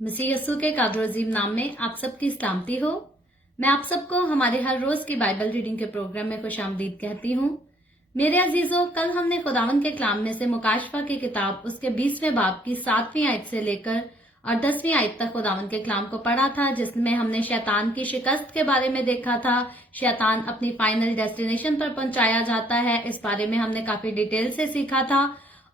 मसीह यस्सु के कादर अजीम नाम में आप सबकी सलामती हो। मैं आप सबको हमारे हर रोज की बाइबल रीडिंग के प्रोग्राम में खुशामदीद कहती हूँ। मेरे अजीजों, कल हमने खुदावन के कलाम में से मुकाशफा की किताब उसके 20वें बाब की 7वीं आयत से लेकर और 10वीं आयत तक खुदावन के कलाम को पढ़ा था, जिसमें हमने शैतान की शिकस्त के बारे में देखा था। शैतान अपनी फाइनल डेस्टिनेशन पर पहुंचाया जाता है, इस बारे में हमने काफी डिटेल से सीखा था।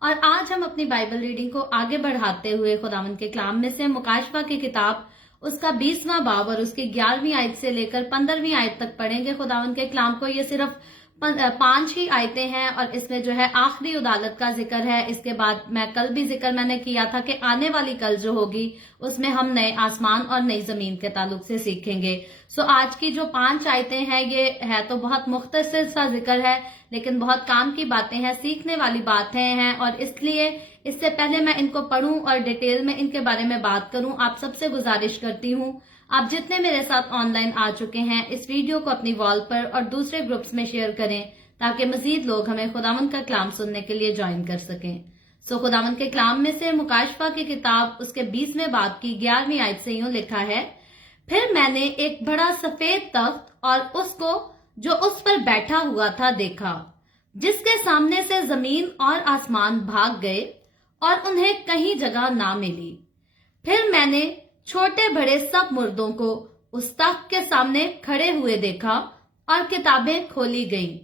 और आज हम अपनी बाइबल रीडिंग को आगे बढ़ाते हुए खुदावन के कलाम में से मुकाशफा की किताब उसका 20वां बाब और उसकी 11वीं आयत से लेकर 15वीं आयत तक पढ़ेंगे। खुदावन के कलाम को ये सिर्फ 5 ही आयतें हैं और इसमें जो है आखिरी अदालत का जिक्र है। इसके बाद कल भी जिक्र मैंने किया था कि आने वाली कल जो होगी उसमें हम नए आसमान और नई जमीन के ताल्लुक से सीखेंगे। सो आज की जो 5 आयतें हैं ये है तो बहुत मुख्तसर सा जिक्र है, लेकिन बहुत काम की बातें हैं, सीखने वाली बातें हैं। और इसलिए इससे पहले मैं इनको पढ़ूं और डिटेल में इनके बारे में बात करूं, आप सबसे गुजारिश करती हूं आप जितने मेरे साथ ऑनलाइन आ चुके हैं इस वीडियो को अपनी वॉल पर और दूसरे ग्रुप्स में शेयर करें, ताकि मजीद लोग हमें खुदावन का कलाम सुनने के लिए ज्वाइन कर सकें। सो खुदावन के कलाम में से मुकाशफा की किताब उसके 20वें बाब की 11वीं आयत से यूं लिखा है, फिर मैंने एक बड़ा सफेद तख्त और उसको जो उस पर बैठा हुआ था देखा, जिसके सामने से जमीन और आसमान भाग गए और उन्हें कहीं जगह ना मिली। फिर मैंने छोटे बड़े सब मुर्दों को उस तख्त के सामने खड़े हुए देखा और किताबें खोली गईं।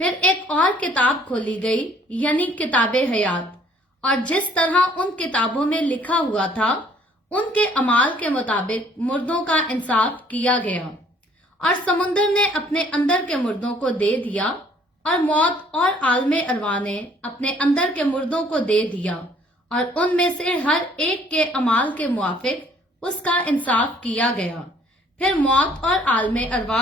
फिर एक और किताब खोली गई, यानी किताबे हयात, और जिस तरह उन किताबों में लिखा हुआ था उनके अमाल के मुताबिक मुर्दों का इंसाफ किया गया। और समुंदर ने अपने अंदर के मुर्दों को दे दिया और मौत और आलमे अरवा ने अपने अंदर के मुर्दों को दे दिया, और उनमें से हर एक के अमाल के मुआफिक उसका इंसाफ किया गया। फिर मौत और आलमे अरवा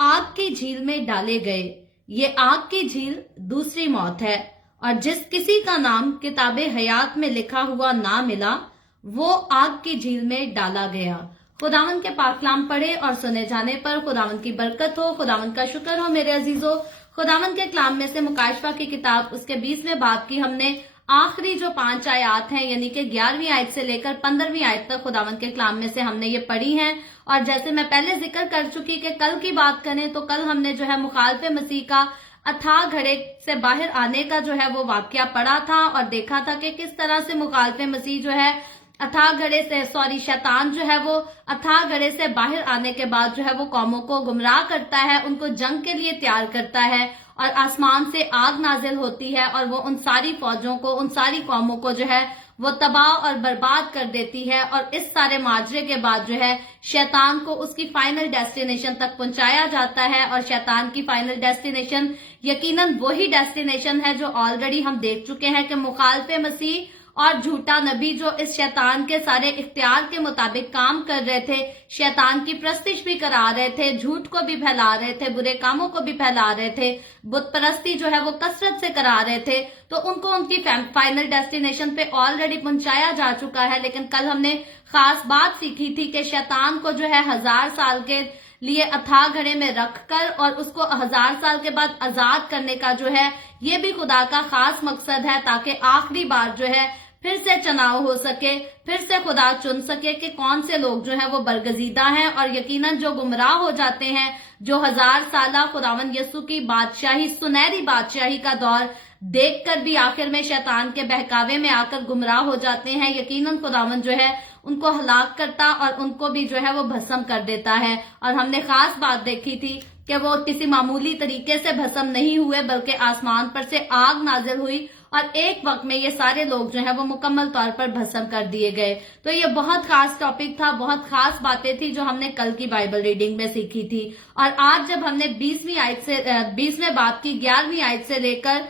आग की झील में डाले गए। ये आग की झील दूसरी मौत है, और जिस किसी का नाम किताबे हयात में लिखा हुआ ना मिला वो आग की झील में डाला गया। खुदावन के पाक कलाम पढ़े और सुने जाने पर खुदावन की बरकत हो, खुदावन का शुक्र हो। मेरे अजीजों, खुदावन के कलाम में से मुकाशफा की किताब उसके 20वें बाब की हमने आखिरी जो 5 आयत हैं, यानी कि 11वीं आयत से लेकर 15वीं आयत तक खुदावन के कलाम में से हमने ये पढ़ी हैं। और जैसे मैं पहले जिक्र कर चुकी कि कल की बात करें तो कल हमने जो है मुखालफे मसीह का अथाह घड़े से बाहर आने का जो है वो वाकया पढ़ा था और देखा था कि किस तरह से मुखालफे मसीह जो है शैतान जो है वो अथाह घड़े से बाहर आने के बाद जो है वो कौमों को गुमराह करता है, उनको जंग के लिए तैयार करता है, और आसमान से आग नाजिल होती है और वो उन सारी फौजों को, उन सारी कौमों को जो है वो तबाह और बर्बाद कर देती है। और इस सारे माजरे के बाद जो है शैतान को उसकी फाइनल डेस्टिनेशन तक पहुंचाया जाता है। और शैतान की फाइनल डेस्टिनेशन यकीनन वही डेस्टिनेशन है जो ऑलरेडी हम देख चुके हैं कि मुखालफे मसीह और झूठा नबी जो इस शैतान के सारे इख्तियार के मुताबिक काम कर रहे थे, शैतान की प्रस्तिश भी करा रहे थे, झूठ को भी फैला रहे थे, बुरे कामों को भी फैला रहे थे, बुत परस्ती जो है वो कसरत से करा रहे थे, तो उनको उनकी फाइनल डेस्टिनेशन पे ऑलरेडी पहुंचाया जा चुका है। लेकिन कल हमने खास बात सीखी थी कि शैतान को जो है 1000 साल के लिए अथाह घड़े में रखकर और उसको 1000 साल के बाद आजाद करने का जो है ये भी खुदा का खास मकसद है, ताकि आखिरी बार जो है फिर से चुनाव हो सके, फिर से खुदा चुन सके कि कौन से लोग जो हैं वो बरगजीदा हैं और यकीनन जो गुमराह हो जाते हैं, जो 1000 साला खुदावन यस्सु की बादशाही, सुनहरी बादशाही का दौर देखकर भी आखिर में शैतान के बहकावे में आकर गुमराह हो जाते हैं, यकीनन खुदावन जो है उनको हलाक करता और उनको भी जो है वो भस्म कर देता है। और हमने खास बात देखी थी कि वो किसी मामूली तरीके से भस्म नहीं हुए, बल्कि आसमान पर से आग नाजिल हुई और एक वक्त में ये सारे लोग जो है वो मुकम्मल तौर पर भस्म कर दिए गए। तो ये बहुत खास टॉपिक था, बहुत खास बातें थी जो हमने कल की बाइबल रीडिंग में सीखी थी। और आज जब हमने 20वें बाब की 11वीं आयत से लेकर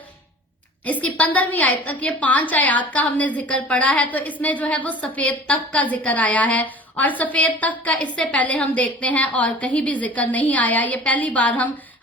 इसकी 15वीं आयत तक ये 5 आयत का हमने जिक्र पढ़ा है, तो इसमें जो है वो सफेद तख्त का जिक्र आया है। और सफेद तख्त का इससे पहले हम देखते हैं और कहीं भी जिक्र नहीं आया। ये पहली बार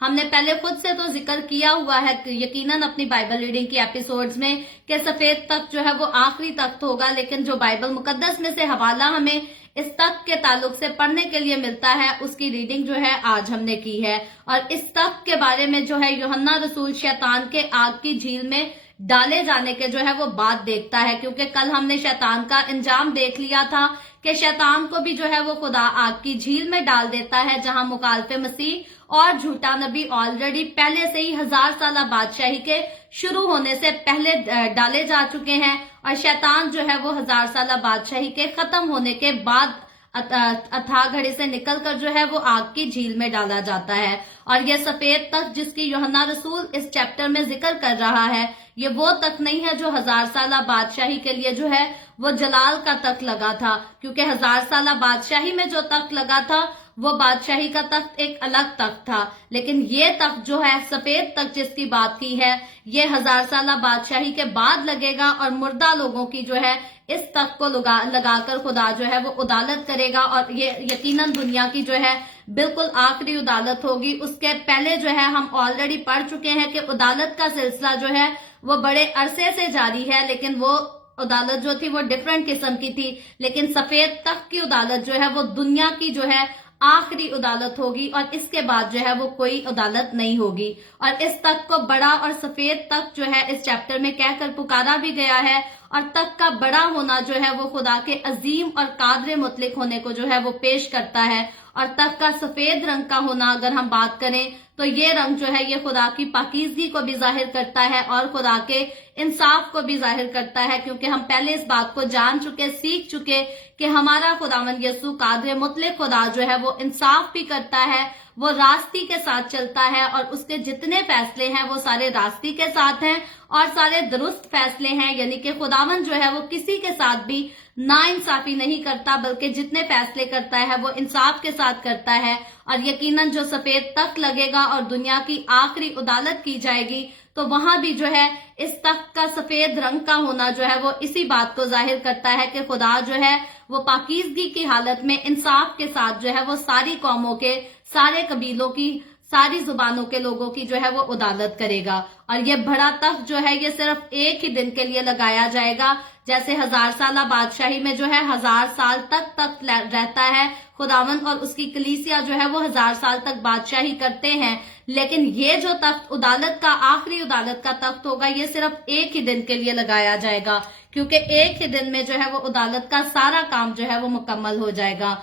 हमने पहले खुद से तो जिक्र किया हुआ है यकीनन अपनी बाइबल रीडिंग की एपिसोड्स में कि सफेद तख्त जो है वो आखिरी तख्त होगा, लेकिन जो बाइबल मुकद्दस में से हवाला हमें इस तख्त के ताल्लुक से पढ़ने के लिए मिलता है उसकी रीडिंग जो है आज हमने की है। और इस तख्त के बारे में जो है यूहन्ना रसूल शैतान के आग की झील में डाले जाने के जो है वो बाद देखता है, क्योंकि कल हमने शैतान का अंजाम देख लिया था कि शैतान को भी जो है वो खुदा आग की झील में डाल देता है, जहां मुखालिफे मसीह और झूठा नबी ऑलरेडी पहले से ही 1000 साल बादशाही के शुरू होने से पहले डाले जा चुके हैं, और शैतान जो है वो 1000 साल बादशाही के खत्म होने के बाद अथाह घड़ी से निकलकर जो है वो आग की झील में डाला जाता है। और ये सफेद तख्त जिसकी यूहन्ना रसूल इस चैप्टर में जिक्र कर रहा है, ये वो तख्त नहीं है जो 1000 साल बादशाही के लिए जो है वो जलाल का तख्त लगा था, क्योंकि 1000 साल बादशाही में जो तख्त लगा था वो बादशाही का तख्त एक अलग तख्त था। लेकिन ये तख्त जो है, सफेद तख्त जिसकी बात की है, ये 1000 साल बादशाही के बाद लगेगा, और मुर्दा लोगों की जो है इस तख्त को लगाकर खुदा जो है वो उदालत करेगा, और ये यकीनन दुनिया की जो है बिल्कुल आखिरी उदालत होगी। उसके पहले जो है हम ऑलरेडी पढ़ चुके हैं कि उदालत का सिलसिला जो है वो बड़े अरसे से जारी है, लेकिन वो अदालत जो थी वो डिफरेंट किस्म की थी। लेकिन सफेद तख्त की अदालत जो है वो दुनिया की जो है आखिरी अदालत होगी, और इसके बाद जो है वो कोई अदालत नहीं होगी। और इस तख्त को बड़ा और सफेद तख्त जो है इस चैप्टर में कहकर पुकारा भी गया है, और तख्त का बड़ा होना जो है वो खुदा के अजीम और कादर मुतलिक होने को जो है वो पेश करता है। और तख्त का सफेद रंग का होना अगर हम बात करें तो ये रंग जो है ये खुदा की पाकीज़गी को भी जाहिर करता है और खुदा के इंसाफ को भी जाहिर करता है, क्योंकि हम पहले इस बात को जान चुके, सीख चुके कि हमारा खुदावंद यसू कादर मुतलिक खुदा जो है वो इंसाफ भी करता है, वो रास्ती के साथ चलता है, और उसके जितने फैसले हैं वो सारे रास्ती के साथ हैं और सारे दुरुस्त फैसले हैं। यानी कि खुदावंद जो है वो किसी के साथ भी नाइंसाफी नहीं करता, बल्कि जितने फैसले करता है वो इंसाफ के साथ करता है। और यकीनन जो सफेद तख्त लगेगा और दुनिया की आखिरी अदालत की जाएगी, तो वहां भी जो है इस तख्त का सफेद रंग का होना जो है वो इसी बात को जाहिर करता है कि खुदा जो है वो पाकीज़गी की हालत में इंसाफ के साथ जो है वो सारी कौमों के, सारे कबीलों की, सारी जुबानों के लोगों की जो है वो उदालत करेगा। और ये बड़ा तख्त जो है ये सिर्फ एक ही दिन के लिए लगाया जाएगा, जैसे 1000 साल बादशाही में जो है 1000 साल तक तख्त रहता है खुदावंद, और उसकी कलीसिया जो है वो 1000 साल तक बादशाही करते हैं। लेकिन ये जो तख्त उदालत का, आखिरी उदालत का तख्त होगा, ये सिर्फ एक ही दिन के लिए लगाया जाएगा, क्योंकि एक ही दिन में जो है वो उदालत का सारा काम जो है वो मुकम्मल हो जाएगा।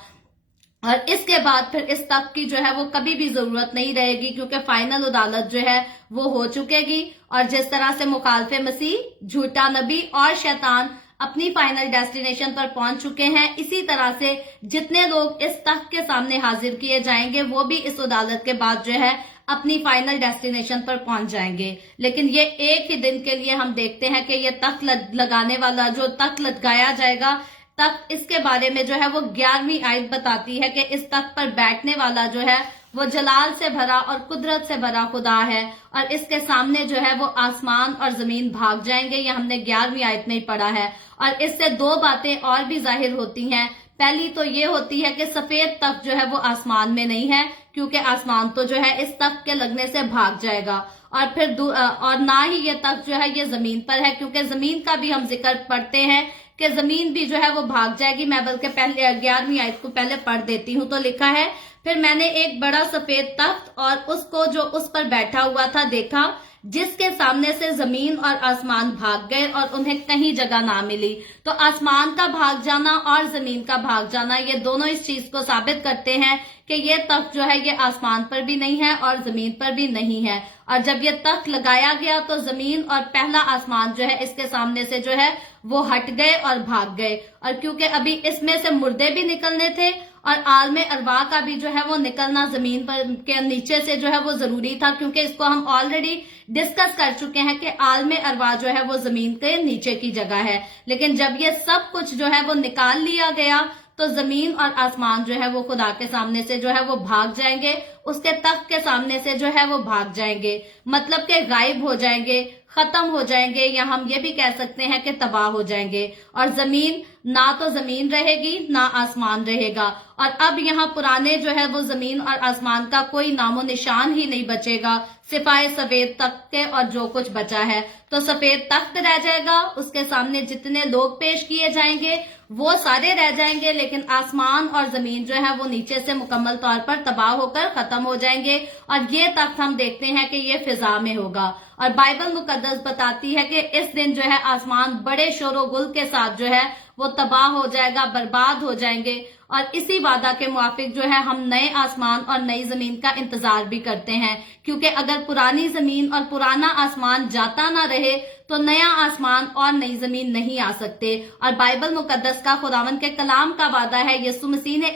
और इसके बाद फिर इस तख्त की जो है वो कभी भी जरूरत नहीं रहेगी, क्योंकि फाइनल अदालत जो है वो हो चुकेगी। और जिस तरह से मुखालिफे मसीह, झूठा नबी और शैतान अपनी फाइनल डेस्टिनेशन पर पहुंच चुके हैं, इसी तरह से जितने लोग इस तख्त के सामने हाजिर किए जाएंगे वो भी इस अदालत के बाद जो है अपनी फाइनल डेस्टिनेशन पर पहुंच जाएंगे। लेकिन ये एक ही दिन के लिए हम देखते हैं कि ये तख्त लगाने वाला, जो तख्त लगाया जाएगा तख्त, इसके बारे में जो है वो 11वीं आयत बताती है कि इस तख्त पर बैठने वाला जो है वो जलाल से भरा और कुदरत से भरा खुदा है, और इसके सामने जो है वो आसमान और जमीन भाग जाएंगे। ये हमने 11वीं आयत में ही पढ़ा है। और इससे दो बातें और भी जाहिर होती हैं। पहली तो ये होती है कि सफेद तख्त जो है वो आसमान में नहीं है, क्योंकि आसमान तो जो है इस तख्त के लगने से भाग जाएगा। और फिर और ना ही ये तख्त जो है ये जमीन पर है, क्योंकि जमीन का भी हम जिक्र पढ़ते हैं कि जमीन भी जो है वो भाग जाएगी। मैं बल्कि पहले 11वीं आयत को पहले पढ़ देती हूँ। तो लिखा है, फिर मैंने एक बड़ा सफेद तख्त और उसको जो उस पर बैठा हुआ था देखा, जिसके सामने से जमीन और आसमान भाग गए और उन्हें कहीं जगह ना मिली। तो आसमान का भाग जाना और जमीन का भाग जाना, ये दोनों इस चीज को साबित करते हैं कि ये तख्त जो है ये आसमान पर भी नहीं है और जमीन पर भी नहीं है। और जब ये तख्त लगाया गया तो जमीन और पहला आसमान जो है इसके सामने से जो है वो हट गए और भाग गए। और क्योंकि अभी इसमें से मुर्दे भी निकलने थे और आलमे अरवा का भी जो है वो निकलना जमीन पर के नीचे से जो है वो जरूरी था, क्योंकि इसको हम ऑलरेडी डिस्कस कर चुके हैं कि आलमे अरवा जो है वो जमीन के नीचे की जगह है। लेकिन जब ये सब कुछ जो है वो निकाल लिया गया तो जमीन और आसमान जो है वो खुदा के सामने से जो है वो भाग जाएंगे, उसके तख्त के सामने से जो है वो भाग जाएंगे, मतलब कि गायब हो जाएंगे, खत्म हो जाएंगे, या हम ये भी कह सकते हैं कि तबाह हो जाएंगे। और जमीन, ना तो जमीन रहेगी ना आसमान रहेगा। और अब यहाँ पुराने जो है वो जमीन और आसमान का कोई नामो निशान ही नहीं बचेगा, सिवाय सफेद तख्त के और जो कुछ बचा है। तो सफेद तख्त रह जाएगा, उसके सामने जितने लोग पेश किए जाएंगे वो सारे रह जाएंगे, लेकिन आसमान और जमीन जो है वो नीचे से मुकम्मल तौर पर तबाह होकर खत्म हो जाएंगे। और ये तख्त हम देखते हैं कि ये फिजा में होगा। और बाइबल मुकद्दस बताती है कि इस दिन जो है आसमान बड़े शोरो गुल के साथ जो है वो तबाह हो जाएगा, बर्बाद हो जाएंगे। और इसी वादा के मुआफिक जो है हम नए आसमान और नई जमीन का इंतजार भी करते हैं, क्योंकि अगर पुरानी जमीन और पुराना आसमान जाता ना रहे तो नया आसमान और नई जमीन नहीं आ सकते। और बाइबल मुकद्दस का खुदावंद के कलाम का वादा है, यीशु मसीह ने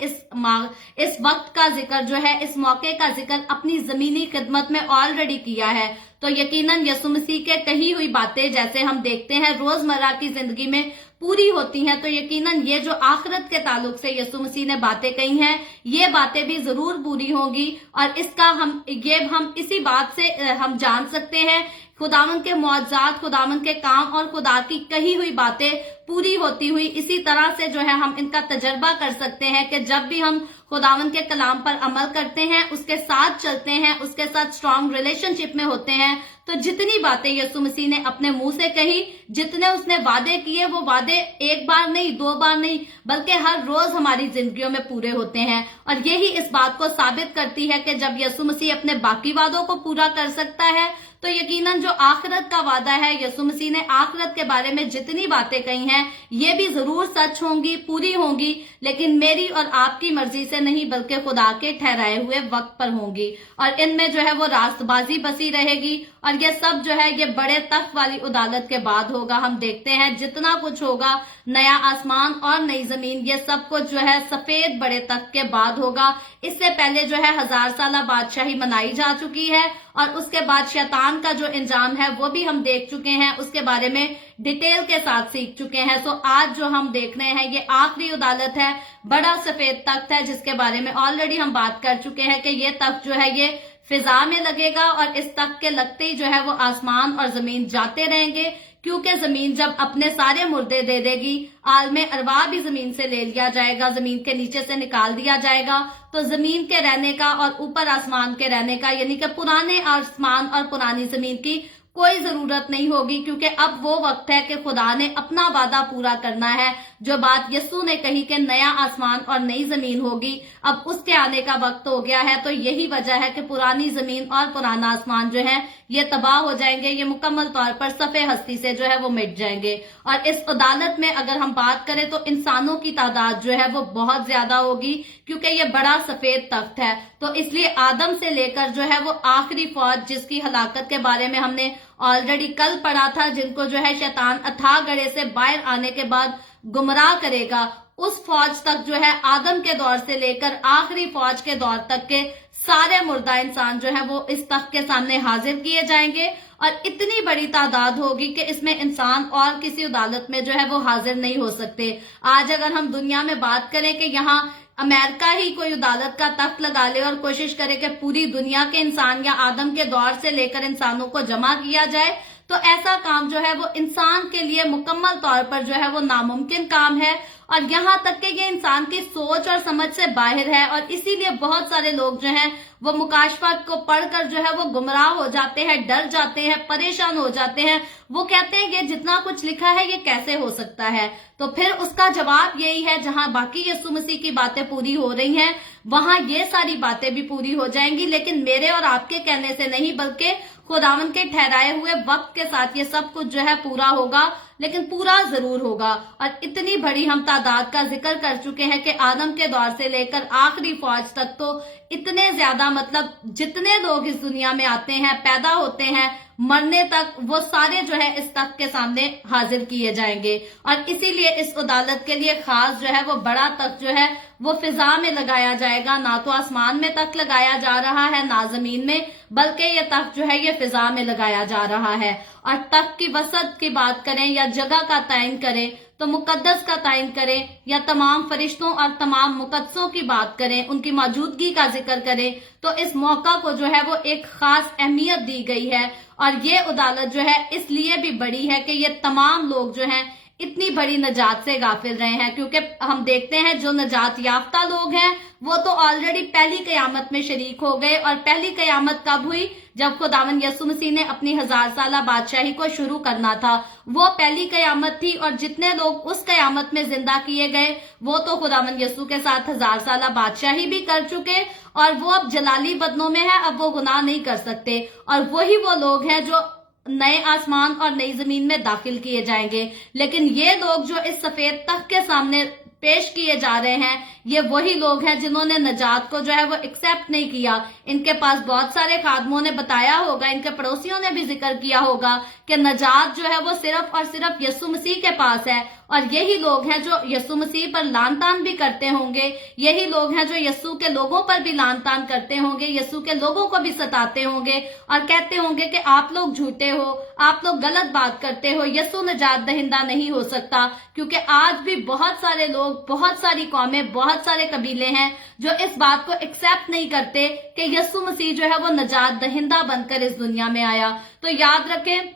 इस वक्त का जिक्र जो है, इस मौके का जिक्र अपनी जमीनी खिदमत में ऑलरेडी किया है। तो यकीनन यीशु मसीह के कही हुई बातें जैसे हम देखते हैं रोजमर्रा की जिंदगी में पूरी होती हैं, तो यकीनन ये जो आखिरत के ताल्लुक से यीशु मसीह ने बातें कही हैं, ये बातें भी जरूर पूरी होंगी। और इसका हम इसी बात से हम जान सकते हैं, खुदावन के मौजज़ात, खुदावन के काम और खुदा की कही हुई बातें पूरी होती हुई इसी तरह से जो है हम इनका तजर्बा कर सकते हैं कि जब भी हम खुदावन के कलाम पर अमल करते हैं, उसके साथ चलते हैं, उसके साथ स्ट्रॉन्ग रिलेशनशिप में होते हैं, तो जितनी बातें यीशु मसीह ने अपने मुंह से कही, जितने उसने वादे किए, वो वादे एक बार नहीं, दो बार नहीं, बल्कि हर रोज हमारी जिंदगियों में पूरे होते हैं। और यही इस बात को साबित करती है कि जब यीशु मसीह अपने बाकी वादों को पूरा कर सकता है, तो यकीनन जो आखिरत का वादा है, यीशु मसीह ने आखिरत के बारे में जितनी बातें कही हैं, ये भी जरूर सच होंगी, पूरी होंगी, लेकिन मेरी और आपकी मर्जी से नहीं, बल्कि खुदा के ठहराए हुए वक्त पर होंगी। और इनमें जो है वो रास्तबाजी बसी रहेगी। और ये सब जो है ये बड़े तख्त वाली अदालत के बाद होगा। हम देखते हैं जितना कुछ होगा, नया आसमान और नई जमीन, ये सब कुछ जो है सफेद बड़े तख्त के बाद होगा। इससे पहले जो है 1000 साला बादशाही मनाई जा चुकी है, और उसके बाद शैतान का जो इंजाम है वो भी हम देख चुके हैं, उसके बारे में डिटेल के साथ सीख चुके हैं। सो आज जो हम देख रहे हैं ये आखिरी अदालत है, बड़ा सफेद तख्त है, जिसके बारे में ऑलरेडी हम बात कर चुके हैं कि ये तख्त जो है ये फिजा में लगेगा। और इस तख्त के लगते ही जो है वो आसमान और जमीन जाते रहेंगे, क्योंकि जमीन जब अपने सारे मुर्दे दे देगी, आलमे अरवाह भी जमीन से ले लिया जाएगा, जमीन के नीचे से निकाल दिया जाएगा, तो जमीन के रहने का और ऊपर आसमान के रहने का, यानी कि पुराने आसमान और पुरानी जमीन की कोई जरूरत नहीं होगी, क्योंकि अब वो वक्त है कि खुदा ने अपना वादा पूरा करना है। जो बात यीशु ने कही कि नया आसमान और नई जमीन होगी, अब उसके आने का वक्त हो गया है। तो यही वजह है कि पुरानी जमीन और पुराना आसमान जो है ये तबाह हो जाएंगे, ये मुकम्मल तौर पर सफे हस्ती से जो है वो मिट जाएंगे। और इस अदालत में अगर हम बात करें तो इंसानों की तादाद जो है वो बहुत ज्यादा होगी, क्योंकि ये बड़ा सफेद तख्त है। तो इसलिए आदम से लेकर जो है वो आखिरी फौज, जिसकी हलाकत के बारे में हमने ऑलरेडी कल पढ़ा था, जिनको जो है शैतान अथाह गढ़े से बाहर आने के बाद गुमराह करेगा, उस फौज तक जो है आदम के दौर से लेकर आखिरी फौज के दौर तक के सारे मुर्दा इंसान जो है वो इस तख्त के सामने हाजिर किए जाएंगे। और इतनी बड़ी तादाद होगी कि इसमें इंसान और किसी अदालत में जो है वो हाजिर नहीं हो सकते। आज अगर हम दुनिया में बात करें कि यहाँ अमेरिका ही कोई अदालत का तख्त लगा ले और कोशिश करे कि पूरी दुनिया के इंसान या आदम के दौर से लेकर इंसानों को जमा किया जाए, तो ऐसा काम जो है वो इंसान के लिए मुकम्मल तौर पर जो है वो नामुमकिन काम है। और यहाँ तक कि ये इंसान की सोच और समझ से बाहर है। और इसीलिए बहुत सारे लोग जो हैं वो मुकाशफा को पढ़कर जो है वो गुमराह हो जाते हैं, डर जाते हैं, परेशान हो जाते हैं। वो कहते हैं ये जितना कुछ लिखा है ये कैसे हो सकता है। तो फिर उसका जवाब यही है, जहां बाकी यीशु मसीह की बातें पूरी हो रही हैं, वहां ये सारी बातें भी पूरी हो जाएंगी, लेकिन मेरे और आपके कहने से नहीं, बल्कि खुदावन के ठहराए हुए वक्त के साथ ये सब कुछ जो है पूरा होगा। लेकिन पूरा जरूर होगा। और इतनी बड़ी हम तादाद का जिक्र कर चुके हैं कि आदम के दौर से लेकर आखिरी फौज तक, तो इतने ज्यादा, मतलब जितने लोग इस दुनिया में आते हैं, पैदा होते हैं, मरने तक, वो सारे जो है इस तख्त के सामने हाजिर किए जाएंगे। और इसीलिए इस अदालत के लिए खास जो है वो बड़ा तख्त जो है वो फिजा में लगाया जाएगा। ना तो आसमान में तख्त लगाया जा रहा है, ना जमीन में, बल्कि ये तख्त जो है ये फिजा में लगाया जा रहा है। और तख्त की वसत की बात करें या जगह का तयन करें, तो मुकद्दस का तयन करें या तमाम फरिश्तों और तमाम मुकद्दसों की बात करें, उनकी मौजूदगी का जिक्र करें, तो इस मौका को जो है वो एक खास अहमियत दी गई है। और ये अदालत जो है इसलिए भी बड़ी है कि ये तमाम लोग जो हैं इतनी बड़ी नजात से गाफिल रहे हैं, क्योंकि हम देखते हैं जो नजात याफ्ता लोग हैं वो तो ऑलरेडी पहली कयामत में शरीक हो गए। और पहली कयामत कब हुई? जब खुदावंद यीशु मसीह ने अपनी 1000 साला बादशाही को शुरू करना था, वो पहली कयामत थी। और जितने लोग उस कयामत में जिंदा किए गए वो तो खुदावंद यीशु के साथ 1000 साला बादशाही भी कर चुके, और वो अब जलाली बदनों में है, अब वो गुनाह नहीं कर सकते। और वही वो लोग हैं जो नए आसमान और नई जमीन में दाखिल किए जाएंगे। लेकिन ये लोग जो इस सफेद तख्त के सामने पेश किए जा रहे हैं, ये वही लोग हैं जिन्होंने नजात को जो है वो एक्सेप्ट नहीं किया। इनके पास बहुत सारे खादमों ने बताया होगा, इनके पड़ोसियों ने भी जिक्र किया होगा कि नजात जो है वो सिर्फ और सिर्फ यीशु मसीह के पास है। और यही लोग हैं जो यीशु मसीह पर लान तान भी करते होंगे, यही लोग हैं जो यीशु के लोगों पर भी लान तान करते होंगे, यीशु के लोगों को भी सताते होंगे और कहते होंगे कि आप लोग झूठे हो, आप लोग गलत बात करते हो, यीशु निजात दहिंदा नहीं हो सकता। क्योंकि आज भी बहुत सारे लोग, बहुत सारी कौमें, बहुत सारे कबीले हैं जो इस बात को एक्सेप्ट नहीं करते कि यीशु मसीह जो है वो निजात दहिंदा बनकर इस दुनिया में आया। तो याद रखें,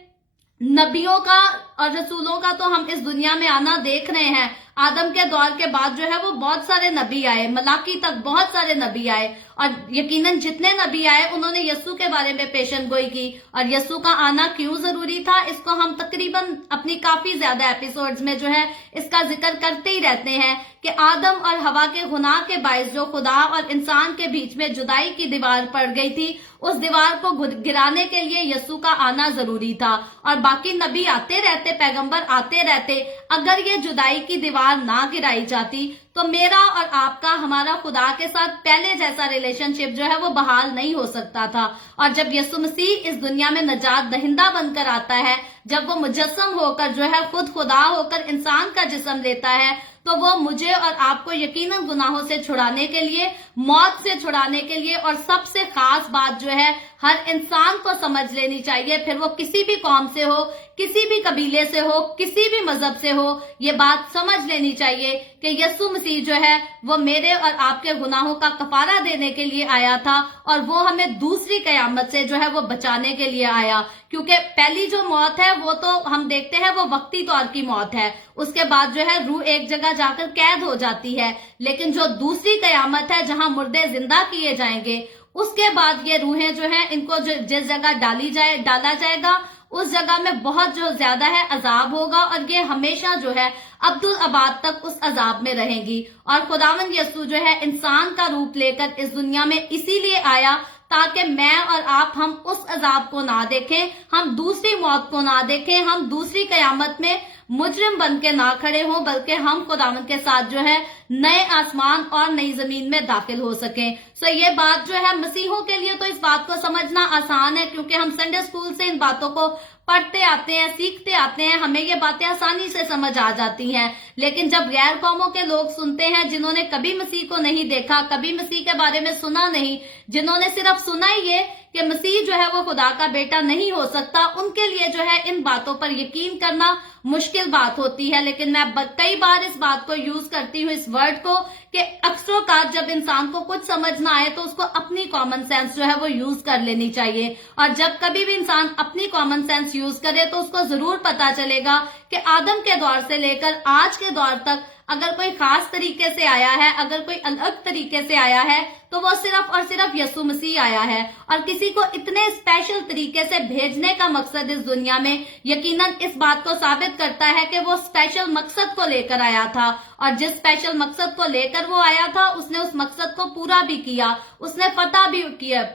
नबियों का और रसूलों का तो हम इस दुनिया में आना देख रहे हैं। आदम के दौर के बाद जो है वो बहुत सारे नबी आए, मलाकी तक बहुत सारे नबी आए, और यकीनन जितने नबी आए उन्होंने यीशु के बारे में पेशन गोई की। और यीशु का आना क्यों जरूरी था, इसको हम तकरीबन अपनी काफी ज्यादा एपिसोड्स में जो है इसका जिक्र करते ही रहते हैं कि आदम और हवा के गुनाह के बायस जो खुदा और इंसान के बीच में जुदाई की दीवार पड़ गई थी, उस दीवार को गिराने के लिए यीशु का आना जरूरी था। और बाकी नबी आते रहते, पैगंबर आते रहते। अगर ये जुदाई की दीवार ना गिराई जाती तो मेरा और आपका, हमारा खुदा के साथ पहले जैसा रिलेशनशिप जो है वो बहाल नहीं हो सकता था। और जब यीशु मसीह इस दुनिया में नजात दहिंदा बनकर आता है, जब वो मुजस्सम होकर जो है खुद खुदा होकर इंसान का जिस्म लेता है, तो वो मुझे और आपको यकीनन गुनाहों से छुड़ाने के लिए, मौत से छुड़ाने के लिए, और सबसे खास बात जो है हर इंसान को समझ लेनी चाहिए, फिर वो किसी भी कौम से हो, किसी भी कबीले से हो, किसी भी मजहब से हो, ये बात समझ लेनी चाहिए कि यीशु मसीह जो है वो मेरे और आपके गुनाहों का कफारा देने के लिए आया था, और वो हमें दूसरी कयामत से जो है वो बचाने के लिए आया। क्योंकि पहली जो मौत है वो तो हम देखते हैं वो वक्ती तौर की मौत है, उसके बाद जो है रूह एक जगह जाकर कैद हो जाती है। लेकिन जो दूसरी कयामत है जहां मुर्दे जिंदा किए जाएंगे, उसके बाद ये रूहें जो है इनको जिस जगह डाला जाएगा, उस जगह में बहुत जो ज्यादा है अजाब होगा, और ये हमेशा जो है अब्दुल आबाद तक उस अजाब में रहेंगी। और खुदावंद यीशु जो है इंसान का रूप लेकर इस दुनिया में इसीलिए आया ताकि मैं और आप हम उस अजाब को ना देखें, हम दूसरी मौत को ना देखें, हम दूसरी कयामत में मुजरिम बन के ना खड़े हों, बल्कि हम खुदावंद के साथ जो है नए आसमान और नई जमीन में दाखिल हो सकें। सो ये बात जो है मसीहों के लिए तो इस बात को समझना आसान है, क्योंकि हम संडे स्कूल से इन बातों को पढ़ते आते हैं, सीखते आते हैं, हमें ये बातें आसानी से समझ आ जाती हैं। लेकिन जब गैर कौमों के लोग सुनते हैं, जिन्होंने कभी मसीह को नहीं देखा, कभी मसीह के बारे में सुना नहीं, जिन्होंने सिर्फ सुना ही ये कि मसीह जो है वो खुदा का बेटा नहीं हो सकता, उनके लिए जो है इन बातों पर यकीन करना मुश्किल बात होती है। लेकिन मैं कई बार इस बात को यूज करती हूँ, इस वर्ड को, कि अक्सरों जब इंसान को कुछ समझ ना आए तो उसको अपनी कॉमन सेंस जो है वो यूज कर लेनी चाहिए। और जब कभी भी इंसान अपनी कॉमन सेंस यूज करे तो उसको जरूर पता चलेगा कि आदम के दौर से लेकर आज के दौर तक अगर कोई खास तरीके से आया है, अगर कोई अलग तरीके से आया है, तो वो सिर्फ और सिर्फ यीशु मसीह आया है। और किसी को इतने स्पेशल तरीके से भेजने का मकसद इस दुनिया में यकीनन इस बात को साबित करता है कि वो स्पेशल मकसद को लेकर आया था, और जिस स्पेशल मकसद को लेकर वो आया था उसने उस मकसद को पूरा भी किया, उसने फतह भी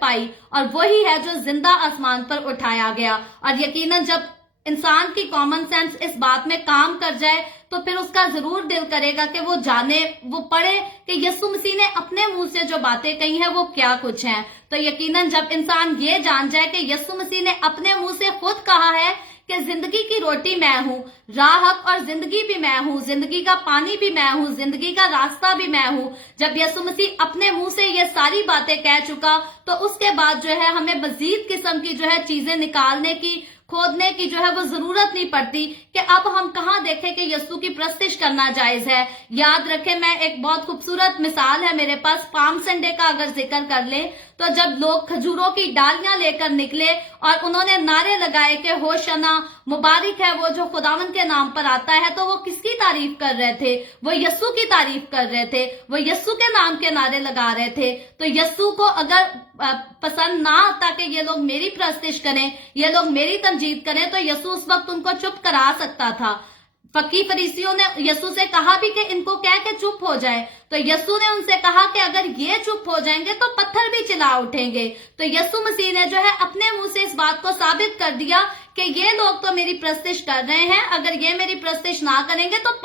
पाई, और वही है जो जिंदा आसमान पर उठाया गया। और यकीनन जब इंसान की कॉमन सेंस इस बात में काम कर जाए तो फिर उसका जरूर दिल करेगा कि वो जाने, वो पढ़े कि यीशु मसीह ने अपने मुंह से जो बातें कही हैं वो क्या कुछ हैं। तो यकीनन जब इंसान ये जान जाए कि यीशु मसीह ने अपने मुंह से खुद कहा है कि जिंदगी की रोटी मैं हूँ, राह और जिंदगी भी मैं हूँ, जिंदगी का पानी भी मैं हूँ, जिंदगी का रास्ता भी मैं हूँ, जब यीशु मसीह अपने मुंह से ये सारी बातें कह चुका, तो उसके बाद जो है हमें मजीद किस्म की जो है चीजें निकालने की, खोदने की जो है वो जरूरत नहीं पड़ती कि अब हम कहाँ देखें कि यीशु की प्रस्तिश करना जायज है। याद रखें, मैं एक बहुत खूबसूरत मिसाल है मेरे पास, पाम संडे का अगर जिक्र कर ले तो जब लोग खजूरों की डालियां लेकर निकले और उन्होंने नारे लगाए कि होशना, मुबारक है वो जो खुदावन के नाम पर आता है, तो वो किसकी तारीफ कर रहे थे? वो यस्सु की तारीफ कर रहे थे, वो यस्सु के नाम के नारे लगा रहे थे। तो यस्सु को अगर पसंद ना आता कि ये लोग मेरी प्रस्तिश करें, ये लोग मेरी तमजीद करें, तो यस्सु उस वक्त उनको चुप करा सकता था। फकी फरीसियों ने यस्सु से कहा भी कि इनको कह के चुप हो जाए, तो यस्सु ने उनसे कहा कि अगर ये चुप हो जाएंगे तो पत्थर भी चिल्ला उठेंगे। तो यस्सु मसीह ने जो है अपने मुंह से इस बात को साबित कर दिया कि ये लोग तो मेरी प्रस्तिश कर रहे हैं, अगर ये मेरी प्रस्तिश ना करेंगे तो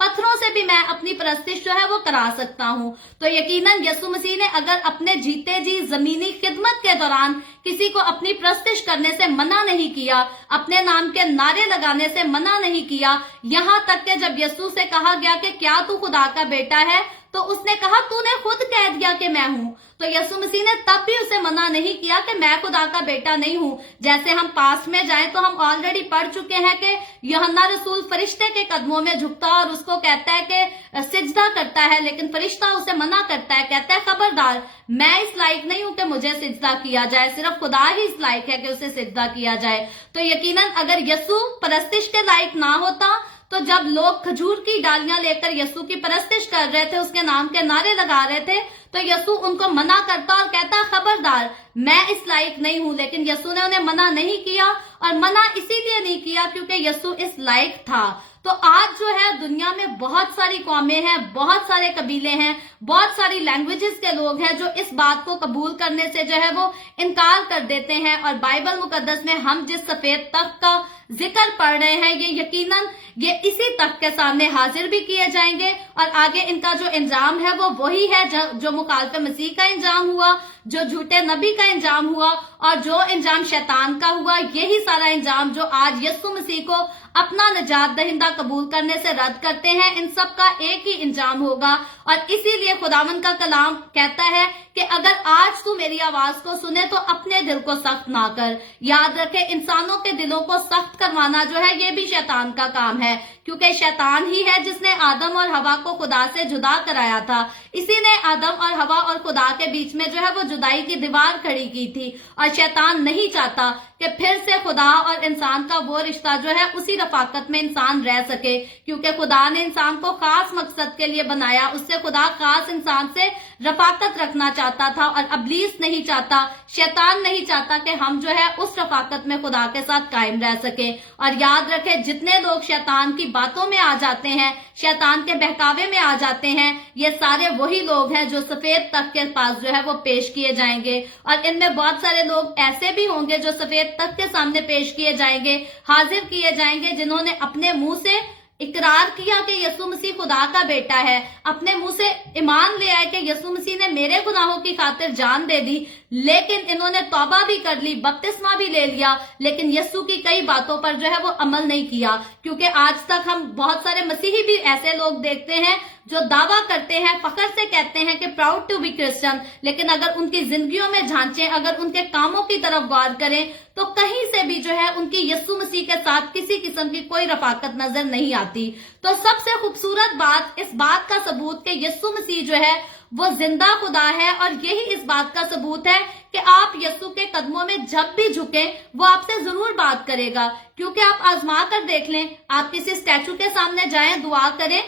पत्थरों से भी मैं अपनी प्रस्तिश जो है वो करा सकता हूं। तो यकीनन यस्सु मसीह ने अगर अपने जीते जी जमीनी खिदमत के दौरान किसी को अपनी प्रस्तिश करने से मना नहीं किया, अपने नाम के नारे लगाने से मना नहीं किया, यहां तक कि जब यस्सु से कहा गया कि क्या तू खुदा का बेटा है, तो उसने कहा तूने खुद कह दिया कि मैं हूं। तो यस्सु मसीह ने तब भी उसे मना नहीं किया कि मैं खुदा का बेटा नहीं हूं। जैसे हम पास में जाएं तो हम ऑलरेडी पढ़ चुके हैं कि यूहन्ना रसूल फरिश्ते के कदमों में झुकता और उसको कहता है कि सिजदा करता है, लेकिन फरिश्ता उसे मना करता है, कहता है खबरदार, मैं इस लायक नहीं हूं कि मुझे सिजदा किया जाए, सिर्फ खुदा ही इस लायक है कि उसे सिजदा किया जाए। तो यकीनन अगर यस्सु परस्तिश के लायक ना होता, तो जब लोग खजूर की डालियां लेकर यस्सु की परस्तिश कर रहे थे, उसके नाम के नारे लगा रहे थे, तो यस्सु उनको मना करता और कहता खबरदार, मैं इस लायक नहीं हूं। लेकिन यस्सु ने उन्हें मना नहीं किया, और मना इसीलिए नहीं किया क्योंकि यस्सु इस लायक था। तो आज जो है दुनिया में बहुत सारी कौमें हैं, बहुत सारे कबीले हैं, बहुत सारी लैंग्वेजेस के लोग हैं जो इस बात को कबूल करने से जो है वो इनकार कर देते हैं। और बाइबल मुकद्दस में हम जिस सफेद तख्त का जिक्र पढ़ रहे हैं, ये यकीनन ये इसी तख्त के सामने हाजिर भी किए जाएंगे, और आगे इनका जो इंजाम है वो वही है जो मुखालिफ मसीह का इंजाम हुआ, जो झूठे नबी का इंजाम हुआ, और जो इंजाम शैतान का हुआ, यही सारा इंजाम जो आज यस्सु मसीह को अपना निजात दहिंदा कबूल करने से रद्द करते हैं, इन सब का एक ही इंजाम होगा। और इसीलिए खुदावन का कलाम कहता है कि अगर आज तू मेरी आवाज को सुने तो अपने दिल को सख्त ना कर। याद रखे, इंसानों के दिलों को सख्त करवाना जो है ये भी शैतान का काम है, क्योंकि शैतान ही है जिसने आदम और हवा को खुदा से जुदा कराया था। इसी ने आदम और हवा और खुदा के बीच में जो है वो जुदाई की दीवार खड़ी की थी। और शैतान नहीं चाहता कि फिर से खुदा और इंसान का वो रिश्ता जो है उसी रफाकत में इंसान रह सके, क्योंकि खुदा ने इंसान को खास मकसद के लिए बनाया, उससे खुदा खास इंसान से रफाकत रखना चाहता था। और इब्लीस नहीं चाहता, शैतान नहीं चाहता कि हम जो है उस रफाकत में खुदा के साथ कायम रह सके। और याद रखे, जितने लोग शैतान की बातों में आ जाते हैं, शैतान के बहकावे में आ जाते हैं, ये सारे वही लोग हैं जो सफेद तख्त के पास जो है वो पेश किए जाएंगे। और इनमें बहुत सारे लोग ऐसे भी होंगे जो सफेद तख्त के सामने पेश किए जाएंगे, हाजिर किए जाएंगे, जिन्होंने अपने मुंह से इकरार किया कि यस्सु मसीह खुदा का बेटा है, अपने मुंह से ईमान ले आए कि यस्सु मसीह ने मेरे गुनाहों की खातिर जान दे दी, लेकिन इन्होंने तौबा भी कर ली, बपतिस्मा भी ले लिया, लेकिन यस्सु की कई बातों पर जो है वो अमल नहीं किया। क्योंकि आज तक हम बहुत सारे मसीही भी ऐसे लोग देखते हैं जो दावा करते हैं, फखर से कहते हैं कि प्राउड टू बी क्रिश्चियन, लेकिन अगर उनकी जिंदगियों में झांचे, अगर उनके कामों की तरफ गौर करें, तो कहीं से भी जो है उनकी यस्सु मसीह के साथ किसी किस्म की कोई रफाकत नजर नहीं आती। तो सबसे खूबसूरत बात, इस बात का सबूत कि यस्सु मसीह जो है वो जिंदा खुदा है, और यही इस बात का सबूत है कि आप यस्सु के कदमों में जब भी झुके वो आपसे जरूर बात करेगा। क्योंकि आप आजमा कर देख लें, आप किसी स्टैचू के सामने जाएं, दुआ करें,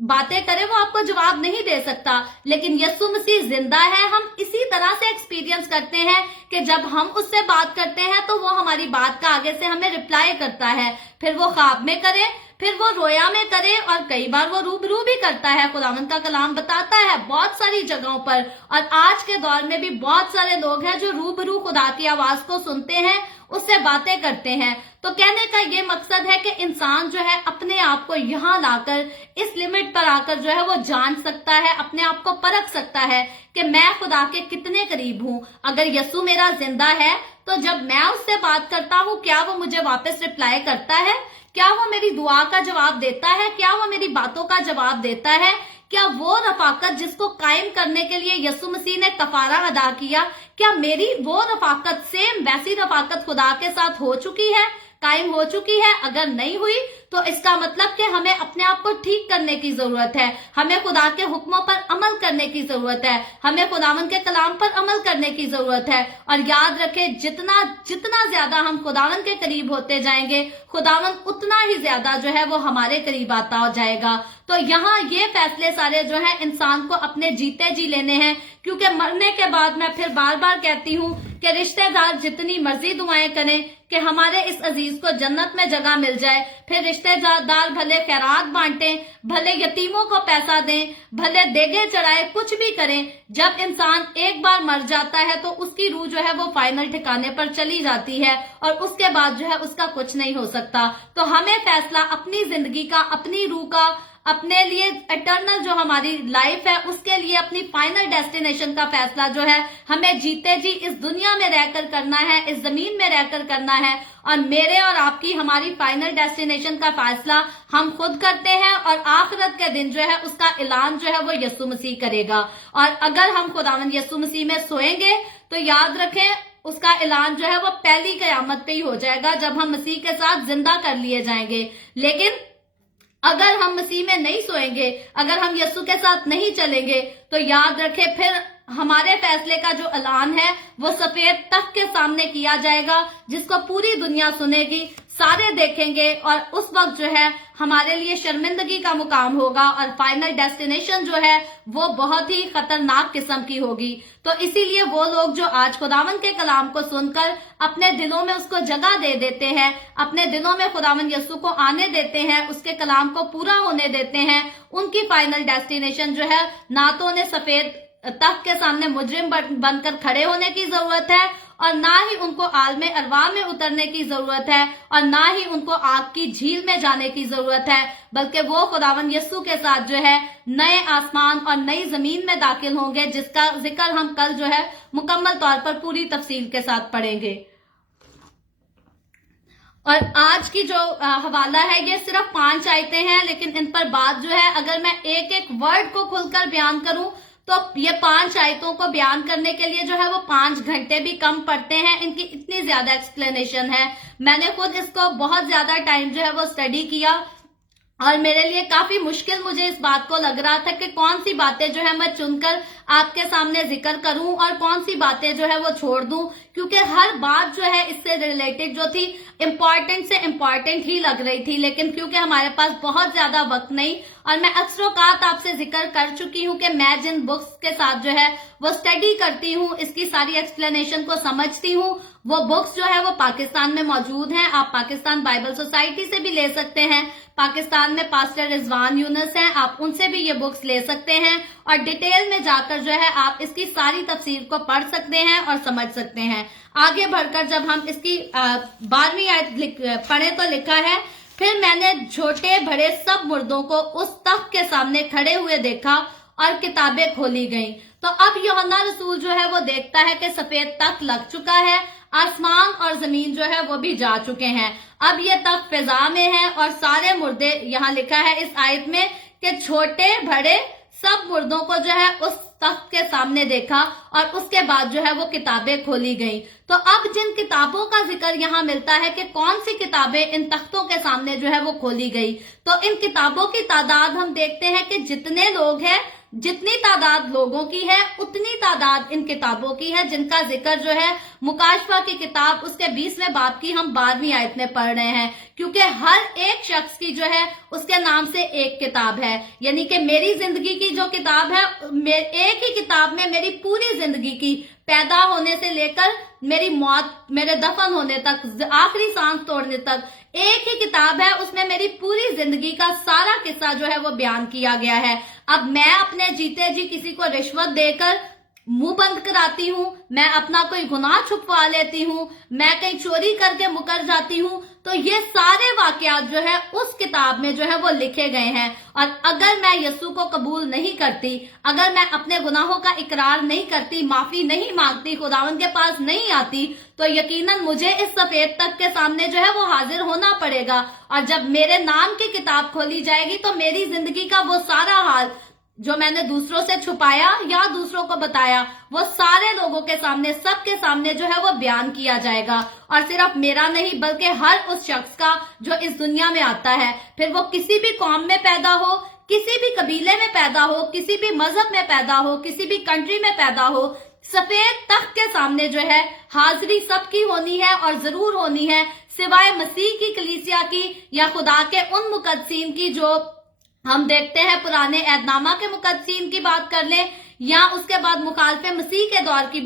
बातें करें, वो आपको जवाब नहीं दे सकता। लेकिन यस्सु मसीह जिंदा है। हम इसी तरह से एक्सपीरियंस करते हैं कि जब हम उससे बात करते हैं तो वो हमारी बात का आगे से हमें रिप्लाई करता है, फिर वो ख्वाब में करे, फिर वो रोया में करे, और कई बार वो रूबरू भी करता है। खुदावंद का कलाम बताता है बहुत सारी जगहों पर। और आज के दौर में भी बहुत सारे लोग हैं जो रूबरू खुदा की आवाज को सुनते हैं, उससे बातें करते हैं। तो कहने का ये मकसद है कि इंसान जो है अपने आप को यहाँ लाकर, इस लिमिट पर आकर जो है वो जान सकता है, अपने आप को परख सकता है कि मैं खुदा के कितने करीब हूँ। अगर यस्सु मेरा जिंदा है तो जब मैं उससे बात करता हूँ, क्या वो मुझे वापस रिप्लाई करता है? क्या वो मेरी दुआ का जवाब देता है? क्या वो मेरी बातों का जवाब देता है? क्या वो रफाकत जिसको कायम करने के लिए यस्सु मसीह ने कफारा अदा किया, क्या मेरी वो रफाकत सेम वैसी रफाकत खुदा के साथ हो चुकी है, कायम हो चुकी है? अगर नहीं हुई तो इसका मतलब कि हमें अपने आप को ठीक करने की जरूरत है, हमें खुदा के हुक्मों पर अमल करने की जरूरत है, हमें खुदावन के कलाम पर अमल करने की जरूरत है। और याद रखें, जितना जितना ज्यादा हम खुदावन के करीब होते जाएंगे, खुदावन उतना ही ज्यादा जो है वो हमारे करीब आता जाएगा। तो यहाँ ये फैसले सारे जो है इंसान को अपने जीते जी लेने हैं, क्योंकि मरने के बाद मैं फिर बार बार कहती हूँ कि रिश्तेदार जितनी मर्जी दुआएं करें कि हमारे इस अजीज को जन्नत में जगह मिल जाए, फिर रिश्तेदार भले खैरात बांटें, भले यतीमों को पैसा दें, भले देगे चढ़ाए, कुछ भी करें, जब इंसान एक बार मर जाता है तो उसकी रूह जो है वो फाइनल ठिकाने पर चली जाती है और उसके बाद जो है उसका कुछ नहीं हो सकता। तो हमें फैसला अपनी जिंदगी का, अपनी रूह का, अपने लिए इटर्नल जो हमारी लाइफ है उसके लिए, अपनी फाइनल डेस्टिनेशन का फैसला जो है हमें जीते जी इस दुनिया में रहकर करना है, इस जमीन में रहकर करना है। और मेरे और आपकी, हमारी फाइनल डेस्टिनेशन का फैसला हम खुद करते हैं और आखिरत के दिन जो है उसका ऐलान जो है वो यीशु मसीह करेगा। और अगर हम खुदावंद यीशु मसीह में सोएंगे तो याद रखें उसका ऐलान जो है वो पहली कयामत पे ही हो जाएगा, जब हम मसीह के साथ जिंदा कर लिए जाएंगे। लेकिन अगर हम मसीह में नहीं सोएंगे, अगर हम यीशु के साथ नहीं चलेंगे, तो याद रखें फिर हमारे फैसले का जो ऐलान है वो सफेद तख्त के सामने किया जाएगा, जिसको पूरी दुनिया सुनेगी, सारे देखेंगे, और उस वक्त जो है हमारे लिए शर्मिंदगी का मुकाम होगा और फाइनल डेस्टिनेशन जो है वो बहुत ही खतरनाक किस्म की होगी। तो इसीलिए वो लोग जो आज खुदावन के कलाम को सुनकर अपने दिलों में उसको जगह दे देते हैं, अपने दिलों में खुदावन यीशु को आने देते हैं, उसके कलाम को पूरा होने देते हैं, उनकी फाइनल डेस्टिनेशन जो है ना तो उन्हें सफेद तख्त के सामने मुजरिम बनकर खड़े होने की जरूरत है, और ना ही उनको आलमे अरवाह में उतरने की जरूरत है, और ना ही उनको आग की झील में जाने की जरूरत है, बल्कि वो खुदावन यीशु के साथ जो है नए आसमान और नई जमीन में दाखिल होंगे, जिसका जिक्र हम कल जो है मुकम्मल तौर पर पूरी तफसील के साथ पढ़ेंगे। और आज की जो हवाला है ये सिर्फ 5 आयतें हैं, लेकिन इन पर बात जो है अगर मैं एक एक वर्ड को खुलकर बयान करूं तो ये 5 आयतों को बयान करने के लिए जो है वो 5 घंटे भी कम पड़ते हैं, इनकी इतनी ज्यादा एक्सप्लेनेशन है। मैंने खुद इसको बहुत ज्यादा टाइम जो है वो स्टडी किया और मेरे लिए काफी मुश्किल मुझे इस बात को लग रहा था कि कौन सी बातें जो है मैं चुनकर आपके सामने जिक्र करूं और कौन सी बातें जो है वो छोड़ दूं, क्योंकि हर बात जो है इससे रिलेटेड जो थी इम्पॉर्टेंट से इम्पॉर्टेंट ही लग रही थी, लेकिन क्योंकि हमारे पास बहुत ज्यादा वक्त नहीं, और मैं अक्सरोकात आपसे जिक्र कर चुकी हूं कि मैं जिन बुक्स के साथ जो है वो स्टडी करती हूं, इसकी सारी एक्सप्लेनेशन को समझती हूं, वो बुक्स जो है वो पाकिस्तान में मौजूद हैं। आप पाकिस्तान बाइबल सोसाइटी से भी ले सकते हैं, पाकिस्तान में पास्टर रिजवान यूनुस हैं, आप उनसे भी ये बुक्स ले सकते हैं और डिटेल में जाकर जो है आप इसकी सारी तफसीर को पढ़ सकते हैं और समझ सकते हैं। आगे बढ़कर जब हम इसकी 12वीं आयत पढ़े तो लिखा है, फिर मैंने छोटे बड़े सब मुर्दों को उस तख्त के सामने खड़े हुए देखा और किताबें खोली गईं। तो अब यूहन्ना रसूल जो है वो देखता है कि सफेद तख्त लग चुका है, आसमान और जमीन जो है वो भी जा चुके हैं, अब ये तख्त फिजा में है और सारे मुर्दे, यहाँ लिखा है इस आयत में कि छोटे बड़े सब मुर्दों को जो है उस तख्त के सामने देखा और उसके बाद जो है वो किताबें खोली गई। तो अब जिन किताबों का जिक्र यहाँ मिलता है कि कौन सी किताबें इन तख्तों के सामने जो है वो खोली गई, तो इन किताबों की तादाद हम देखते हैं कि जितने लोग हैं, जितनी तादाद लोगों की है उतनी तादाद इन किताबों की है, जिनका जिक्र जो है मुकाशफा की किताब उसके 20वें बाब की हम 12वीं आयत में पढ़ रहे हैं, क्योंकि हर एक शख्स की जो है उसके नाम से एक किताब है। यानी कि मेरी जिंदगी की जो किताब है, एक ही किताब में मेरी पूरी जिंदगी की पैदा होने से लेकर मेरी मौत, मेरे दफन होने तक, आखिरी सांस तोड़ने तक एक ही किताब है, उसमें मेरी पूरी जिंदगी का सारा किस्सा जो है वो बयान किया गया है। अब मैं अपने जीते जी किसी को रिश्वत देकर मुंह बंद कराती हूँ, मैं अपना कोई गुनाह छुपवा लेती हूँ, मैं कहीं चोरी करके मुकर जाती हूँ, तो ये सारे वाकयात जो है उस किताब में जो है वो लिखे गए हैं। और अगर मैं यीशु को कबूल नहीं करती, अगर मैं अपने गुनाहों का इकरार नहीं करती, माफी नहीं मांगती, खुदावन के पास नहीं आती, तो यकीनन मुझे इस सफेद तख्त के सामने जो है वो हाजिर होना पड़ेगा। और जब मेरे नाम की किताब खोली जाएगी तो मेरी जिंदगी का वो सारा हाल, जो मैंने दूसरों से छुपाया या दूसरों को बताया, वो सारे लोगों के सामने, सबके सामने जो है वो बयान किया जाएगा। और सिर्फ मेरा नहीं बल्कि हर उस शख्स का जो इस दुनिया में आता है, फिर वो किसी भी कौम में पैदा हो, किसी भी कबीले में पैदा हो, किसी भी मजहब में पैदा हो, किसी भी कंट्री में पैदा हो, सफेद तख्त के सामने जो है हाजिरी सबकी होनी है और जरूर होनी है, सिवाय मसीह की कलीसिया की या खुदा के उन मुकद्दसीन की जो हम देखते हैं पुराने एहदनामा के मुकद्दसीन की बात कर लें या उसके बाद मुखालफे मसीह के दौर की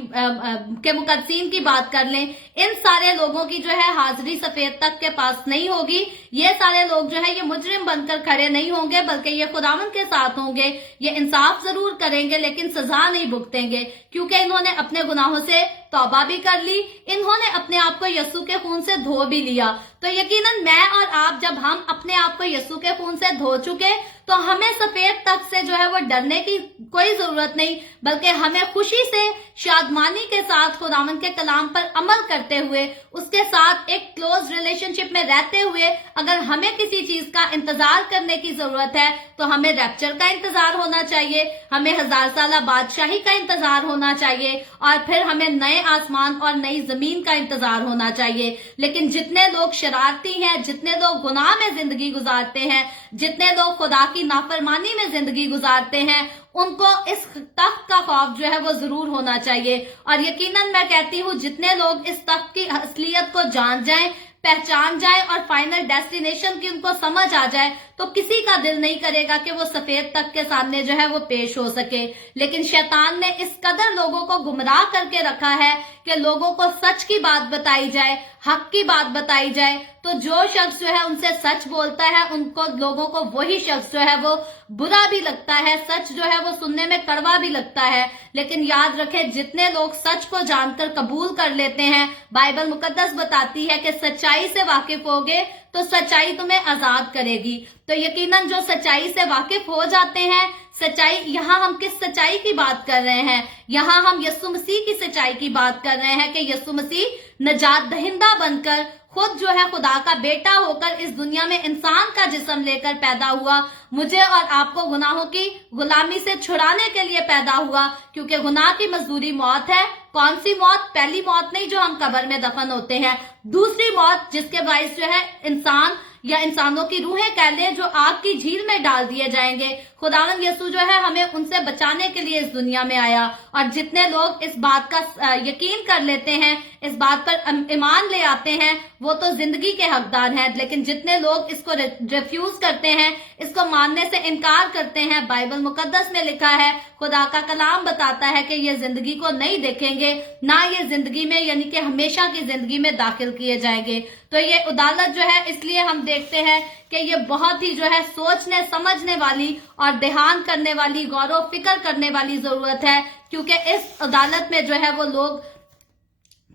के मुकद्दसीन की बात कर लें। इन सारे लोगों की जो है हाजिरी सफेद तख्त के पास नहीं होगी। ये सारे लोग जो है ये मुजरिम बनकर खड़े नहीं होंगे, बल्कि ये खुदावन के साथ होंगे। ये इंसाफ जरूर करेंगे लेकिन सजा नहीं भुगतेंगे, क्योंकि इन्होंने अपने गुनाहों से तौबा भी कर ली, इन्होंने अपने आप को यीशु के खून से धो भी लिया। तो यकीनन मैं और आप, जब हम अपने आप को यीशु के खून से धो चुके, तो हमें सफेद तख्त से जो है वो डरने की कोई जरूरत नहीं, बल्कि हमें खुशी से, शादमानी के साथ खुदावन के कलाम पर अमल करते हुए, उसके साथ एक क्लोज रिलेशनशिप में रहते हुए, अगर हमें किसी चीज का इंतजार करने की जरूरत है तो हमें रैप्चर का इंतजार होना चाहिए, हमें 1000 साल बादशाही का इंतजार होना चाहिए, और फिर हमें नए आसमान और नई जमीन का इंतजार होना चाहिए। लेकिन जितने लोग शरारती हैं, जितने लोग गुनाह में जिंदगी गुजारते हैं, जितने लोग खुदा की नाफरमानी में जिंदगी गुजारते हैं, उनको इस तख्त का खौफ जो है वो जरूर होना चाहिए। और यकीनन मैं कहती हूँ, जितने लोग इस तख्त की असलियत को जान जाएं, पहचान जाए और फाइनल डेस्टिनेशन की उनको समझ आ जाए, तो किसी का दिल नहीं करेगा कि वो सफेद तख्त के सामने जो है वो पेश हो सके। लेकिन शैतान ने इस कदर लोगों को गुमराह करके रखा है कि लोगों को सच की बात बताई जाए, हक की बात बताई जाए, तो जो शख्स जो है उनसे सच बोलता है, उनको लोगों को वही शख्स जो है वो बुरा भी लगता है, सच जो है वो सुनने में कड़वा भी लगता है। लेकिन याद रखें, जितने लोग सच को जानकर कबूल कर लेते हैं, बाइबल मुकद्दस बताती है कि सच्चाई से वाकिफ होगे तो सच्चाई तुम्हें आजाद करेगी। तो यकीनन जो सच्चाई से वाकिफ हो जाते हैं, सच्चाई, यहाँ हम किस सच्चाई की बात कर रहे हैं? यहाँ हम यीशु मसीह की सच्चाई की बात कर रहे हैं कि यीशु मसीह नजात दहिंदा बनकर खुद जो है खुदा का बेटा होकर इस दुनिया में इंसान का जिस्म लेकर पैदा हुआ, मुझे और आपको गुनाहों की गुलामी से छुड़ाने के लिए पैदा हुआ, क्योंकि गुनाह की मजदूरी मौत है। कौन सी मौत? पहली मौत नहीं जो हम कब्र में दफन होते हैं, दूसरी मौत जिसके बाइस जो है इंसान या इंसानों की रूहें कह लें जो आग की झील में डाल दिए जाएंगे। खुदावंद यीशु जो है हमें उनसे बचाने के लिए इस दुनिया में आया। और जितने लोग इस बात का यकीन कर लेते हैं, इस बात पर ईमान ले आते हैं, वो तो जिंदगी के हकदार हैं। लेकिन जितने लोग इसको रिफ्यूज करते हैं, इसको मानने से इनकार करते हैं, बाइबल मुकद्दस में लिखा है, खुदा का कलाम बताता है कि ये जिंदगी को नहीं देखेंगे, ना ये जिंदगी में यानी कि हमेशा की जिंदगी में दाखिल किए जाएंगे। तो ये अदालत जो है, इसलिए हम देखते हैं कि ये बहुत ही जो है सोचने समझने वाली और ध्यान करने वाली, गौर व फिक्र करने वाली जरूरत है, क्योंकि इस अदालत में जो है वो लोग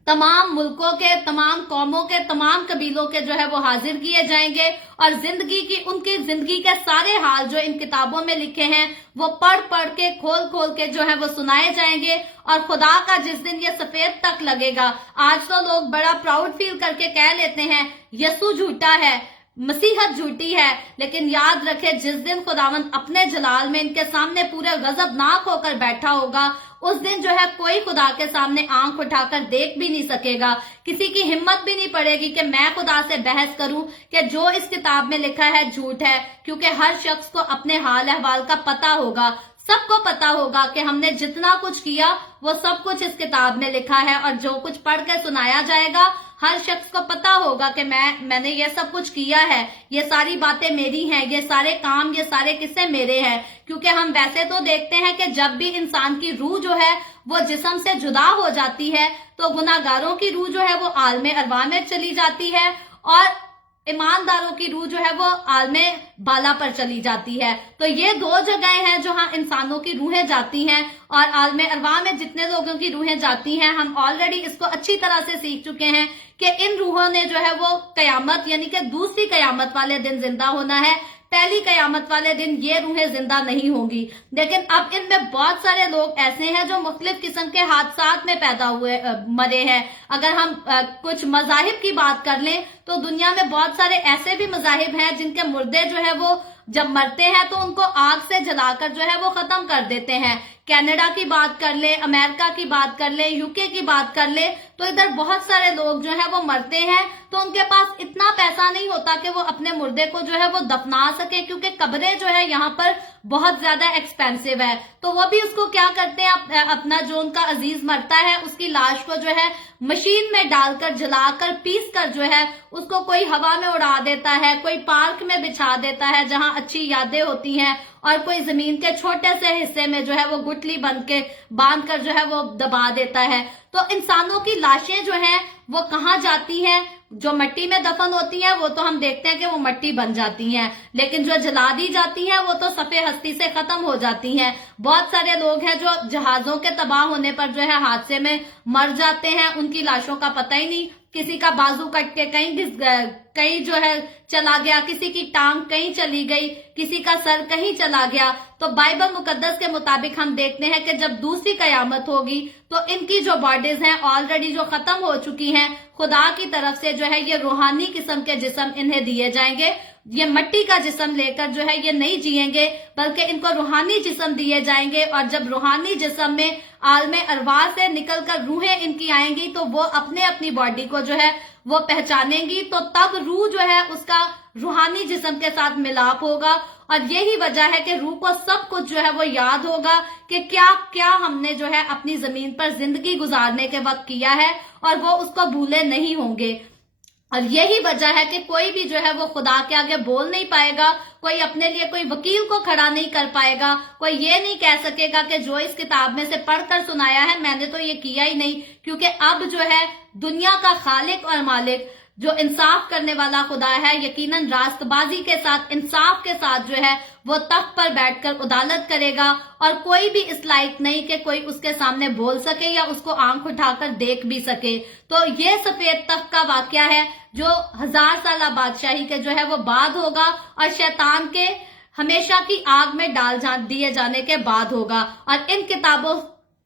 तमाम मुल्कों के, तमाम कौमों के, तमाम कबीलों के जो है वो हाजिर किए जाएंगे और जिंदगी की, उनकी जिंदगी के सारे हाल जो इन किताबों में लिखे हैं वो पढ़ पढ़ के, खोल खोल के जो है वो सुनाए जाएंगे। और खुदा का जिस दिन ये सफेद तक लगेगा, आज तो लोग बड़ा प्राउड फील करके कह लेते हैं यीशु झूठा है, मसीहत झूठी है, लेकिन याद रखे जिस दिन खुदावंद अपने जलाल में इनके सामने पूरे गजबनाक होकर बैठा होगा, उस दिन जो है कोई खुदा के सामने आंख उठाकर देख भी नहीं सकेगा। किसी की हिम्मत भी नहीं पड़ेगी कि मैं खुदा से बहस करूं कि जो इस किताब में लिखा है झूठ है, क्योंकि हर शख्स को अपने हाल अहवाल का पता होगा। सबको पता होगा कि हमने जितना कुछ किया वो सब कुछ इस किताब में लिखा है, और जो कुछ पढ़ के सुनाया जाएगा हर शख्स को पता होगा कि मैंने ये सब कुछ किया है, ये सारी बातें मेरी हैं, ये सारे काम, ये सारे किस्से मेरे हैं। क्योंकि हम वैसे तो देखते हैं कि जब भी इंसान की रूह जो है वो जिस्म से जुदा हो जाती है, तो गुनाहगारों की रूह जो है वो आलमे अरवाह में चली जाती है और ईमानदारों की रूह जो है वो आलमे बाला पर चली जाती है। तो ये दो जगहें हैं जहां इंसानों की रूहें जाती हैं, और आलमे अरवाह में जितने लोगों की रूहें जाती हैं, हम ऑलरेडी इसको अच्छी तरह से सीख चुके हैं कि इन रूहों ने जो है वो कयामत यानी कि दूसरी कयामत वाले दिन जिंदा होना है। पहली कयामत वाले दिन ये रूहें जिंदा नहीं होंगी। लेकिन अब इनमें बहुत सारे लोग ऐसे हैं जो मुख्तलिफ किस्म के हादसात में पैदा हुए मरे हैं। अगर हम कुछ मजाहिब की बात कर लें तो दुनिया में बहुत सारे ऐसे भी मजाहिब हैं जिनके मुर्दे जो है वो जब मरते हैं तो उनको आग से जलाकर जो है वो खत्म कर देते हैं। कनाडा की बात कर ले, अमेरिका की बात कर ले, यूके की बात कर ले, तो इधर बहुत सारे लोग जो है वो मरते हैं तो उनके पास इतना पैसा नहीं होता कि वो अपने मुर्दे को जो है वो दफना सके, क्योंकि कब्रें जो है यहाँ पर बहुत ज्यादा एक्सपेंसिव है। तो वो भी उसको क्या करते हैं, अपना जो उनका अजीज मरता है उसकी लाश को जो है मशीन में डालकर जलाकर पीस कर जो है उसको कोई हवा में उड़ा देता है, कोई पार्क में बिछा देता है जहां अच्छी यादें होती हैं, और कोई जमीन के छोटे से हिस्से में जो है वो गुठली बांध कर जो है वो दबा देता है। तो इंसानों की लाशें जो हैं वो कहाँ जाती हैं? जो मिट्टी में दफन होती हैं वो तो हम देखते हैं कि वो मिट्टी बन जाती हैं, लेकिन जो जला दी जाती हैं वो तो सफे हस्ती से खत्म हो जाती हैं। बहुत सारे लोग हैं जो जहाजों के तबाह होने पर जो है हादसे में मर जाते हैं, उनकी लाशों का पता ही नहीं, किसी का बाजू कट के कहीं जो है चला गया, किसी की टांग कहीं चली गई, किसी का सर कहीं चला गया। तो बाइबल मुकद्दस के मुताबिक हम देखते हैं कि जब दूसरी कयामत होगी तो इनकी जो बॉडीज हैं ऑलरेडी जो खत्म हो चुकी हैं, खुदा की तरफ से जो है ये रूहानी किस्म के जिस्म इन्हें दिए जाएंगे। ये मिट्टी का जिस्म लेकर जो है ये नहीं जिएंगे, बल्कि इनको रूहानी जिस्म दिए जाएंगे। और जब रूहानी जिस्म में आलमे अरवाह से निकलकर रूहें इनकी आएंगी तो वो अपने अपनी बॉडी को जो है वो पहचानेंगी, तो तब रूह जो है उसका रूहानी जिस्म के साथ मिलाप होगा। और यही वजह है कि रूह को सब कुछ जो है वो याद होगा कि क्या क्या हमने जो है अपनी जमीन पर जिंदगी गुजारने के वक्त किया है, और वो उसको भूले नहीं होंगे। और यही वजह है कि कोई भी जो है वो खुदा के आगे बोल नहीं पाएगा, कोई अपने लिए कोई वकील को खड़ा नहीं कर पाएगा, कोई ये नहीं कह सकेगा कि जो इस किताब में से पढ़कर सुनाया है मैंने तो ये किया ही नहीं, क्योंकि अब जो है दुनिया का खालिक और मालिक जो इंसाफ करने वाला खुदा है, यकीनन रास्तबाजी के साथ, इंसाफ के साथ जो है वो तख्त पर बैठकर उदालत करेगा, और कोई भी इस लायक नहीं कि कोई उसके सामने बोल सके या उसको आंख उठाकर देख भी सके। तो ये सफेद तख्त का वाकया है जो 1000 साल बादशाही के जो है वो बाद होगा, और शैतान के हमेशा की आग में डाल दिए जाने के बाद होगा। और इन किताबों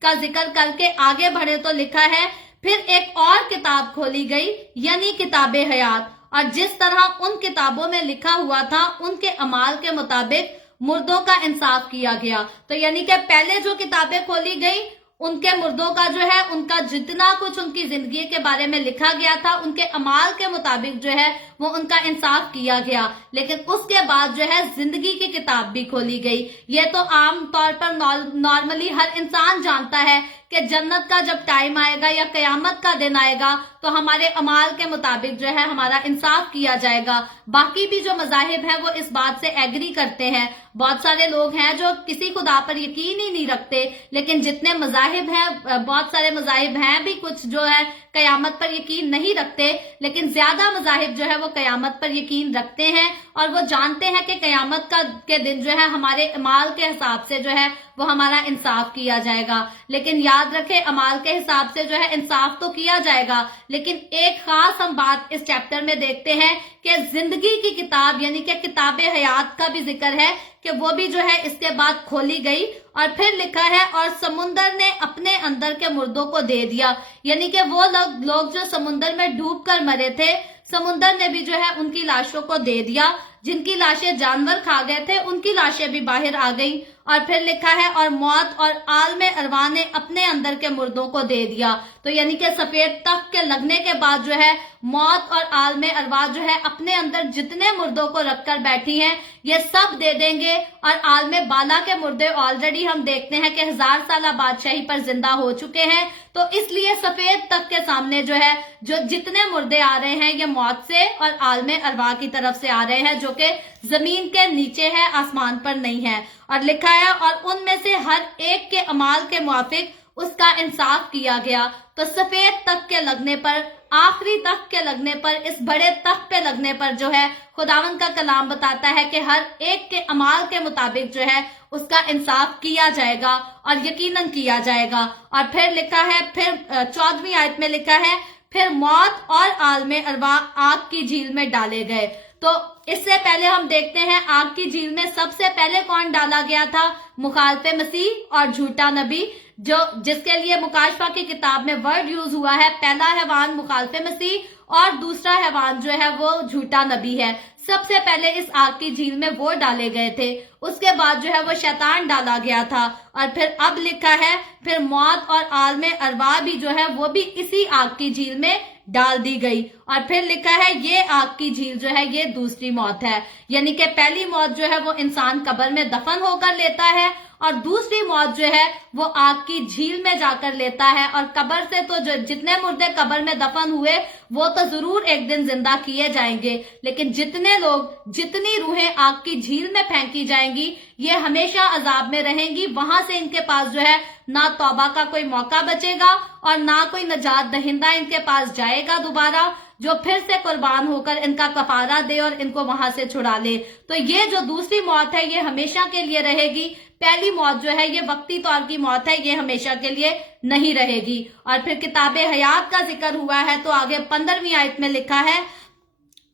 का जिक्र करके आगे बढ़े तो लिखा है, फिर एक और किताब खोली गई यानी किताबे हयात, और जिस तरह उन किताबों में लिखा हुआ था उनके अमाल के मुताबिक मुर्दों का इंसाफ किया गया। तो यानी कि पहले जो किताबें खोली गई उनके मुर्दों का जो है उनका जितना कुछ उनकी जिंदगी के बारे में लिखा गया था उनके अमाल के मुताबिक जो है वो उनका इंसाफ किया गया, लेकिन उसके बाद जो है जिंदगी की किताब भी खोली गई। ये तो आम तौर पर नॉर्मली हर इंसान जानता है कि जन्नत का जब टाइम आएगा या कयामत का दिन आएगा तो हमारे अमाल के मुताबिक जो है हमारा इंसाफ किया जाएगा। बाकी भी जो मजाहिब हैं वो इस बात से एग्री करते हैं। बहुत सारे लोग हैं जो किसी खुदा पर यकीन ही नहीं रखते, लेकिन जितने मजाहिब हैं, बहुत सारे मजाहिब हैं भी कुछ जो है कयामत पर यकीन नहीं रखते, लेकिन ज्यादा मजाहिब जो है वो कयामत पर यकीन रखते हैं, और वो जानते हैं कि कयामत के दिन जो है हमारे अमाल के हिसाब से जो है वो हमारा इंसाफ किया जाएगा। लेकिन याद रखें, अमाल के हिसाब से जो है इंसाफ तो किया जाएगा, लेकिन एक खास हम बात इस चैप्टर में देखते हैं कि जिंदगी की किताब यानी कि किताबे हयात का भी जिक्र है कि वो भी जो है इसके बाद खोली गई। और फिर लिखा है, और समुंदर ने अपने अंदर के मुर्दों को दे दिया, यानी कि वो लोग जो समुंदर में डूब कर मरे थे, समुंदर ने भी जो है उनकी लाशों को दे दिया। जिनकी लाशें जानवर खा गए थे उनकी लाशें भी बाहर आ गई। और फिर लिखा है, और मौत और आलमे अरवाह ने अपने अंदर के मुर्दों को दे दिया। तो यानी कि सफेद तख्त के लगने के बाद जो है मौत और आलमे अरवाह जो है अपने अंदर जितने मुर्दों को रखकर बैठी हैं ये सब दे देंगे। और आलमे बाला के मुर्दे ऑलरेडी हम देखते हैं कि 1000 साल बादशाही पर जिंदा हो चुके हैं, तो इसलिए सफेद तख्त के सामने जो है जो जितने मुर्दे आ रहे हैं ये मौत से और आलमे अरवाह की तरफ से आ रहे हैं, जो कि जमीन के नीचे है, आसमान पर नहीं है। और लिखा है, और उनमें से हर एक के अमाल के मुआफिक उसका इंसाफ किया गया। तो सफेद तख्त के लगने पर, आखिरी तख्त के लगने पर, इस बड़े तख्त पे लगने पर जो है खुदावंद का कलाम बताता है कि हर एक के अमाल के मुताबिक जो है उसका इंसाफ किया जाएगा, और यकीनन किया जाएगा। और फिर लिखा है, फिर 14वीं आयत में लिखा है, फिर मौत और आलमे अरवाह आग की झील में डाले गए। तो इससे पहले हम देखते हैं आग की झील में सबसे पहले कौन डाला गया था? मुखालफे मसीह और झूठा नबी, जो जिसके लिए मुकाशफा की किताब में वर्ड यूज हुआ है। पहला हैवान मुखालफे मसीह और दूसरा हैवान जो है वो झूठा नबी है। सबसे पहले इस आग की झील में वो डाले गए थे, उसके बाद जो है वो शैतान डाला गया था, और फिर अब लिखा है फिर मौत और आलम अरवाह भी जो है वो भी इसी आग की झील में डाल दी गई। और फिर लिखा है ये आग की झील जो है ये दूसरी मौत है, यानी कि पहली मौत जो है वो इंसान कब्र में दफन होकर लेता है, और दूसरी मौत जो है वो आग की झील में जाकर लेता है। और कब्र से तो जितने मुर्दे कब्र में दफन हुए वो तो जरूर एक दिन जिंदा किए जाएंगे, लेकिन जितने लोग, जितनी रूहें आग की झील में फेंकी जाएंगी ये हमेशा अजाब में रहेंगी। वहां से इनके पास जो है ना तौबा का कोई मौका बचेगा और ना कोई नजात दहिंदा इनके पास जाएगा दोबारा जो फिर से कुर्बान होकर इनका कफारा दे और इनको वहां से छुड़ा ले। तो ये जो दूसरी मौत है ये हमेशा के लिए रहेगी। पहली मौत जो है ये वक्ती तौर की मौत है, ये हमेशा के लिए नहीं रहेगी। और फिर किताबे हयात का जिक्र हुआ है तो आगे 15वीं आयत में लिखा है,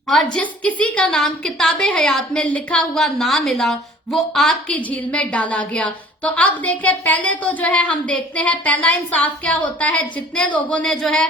और जिस किसी का नाम किताबे हयात में लिखा हुआ ना मिला वो आग की झील में डाला गया। तो अब देखें, पहले तो जो है हम देखते हैं पहला इंसाफ क्या होता है। जितने लोगों ने जो है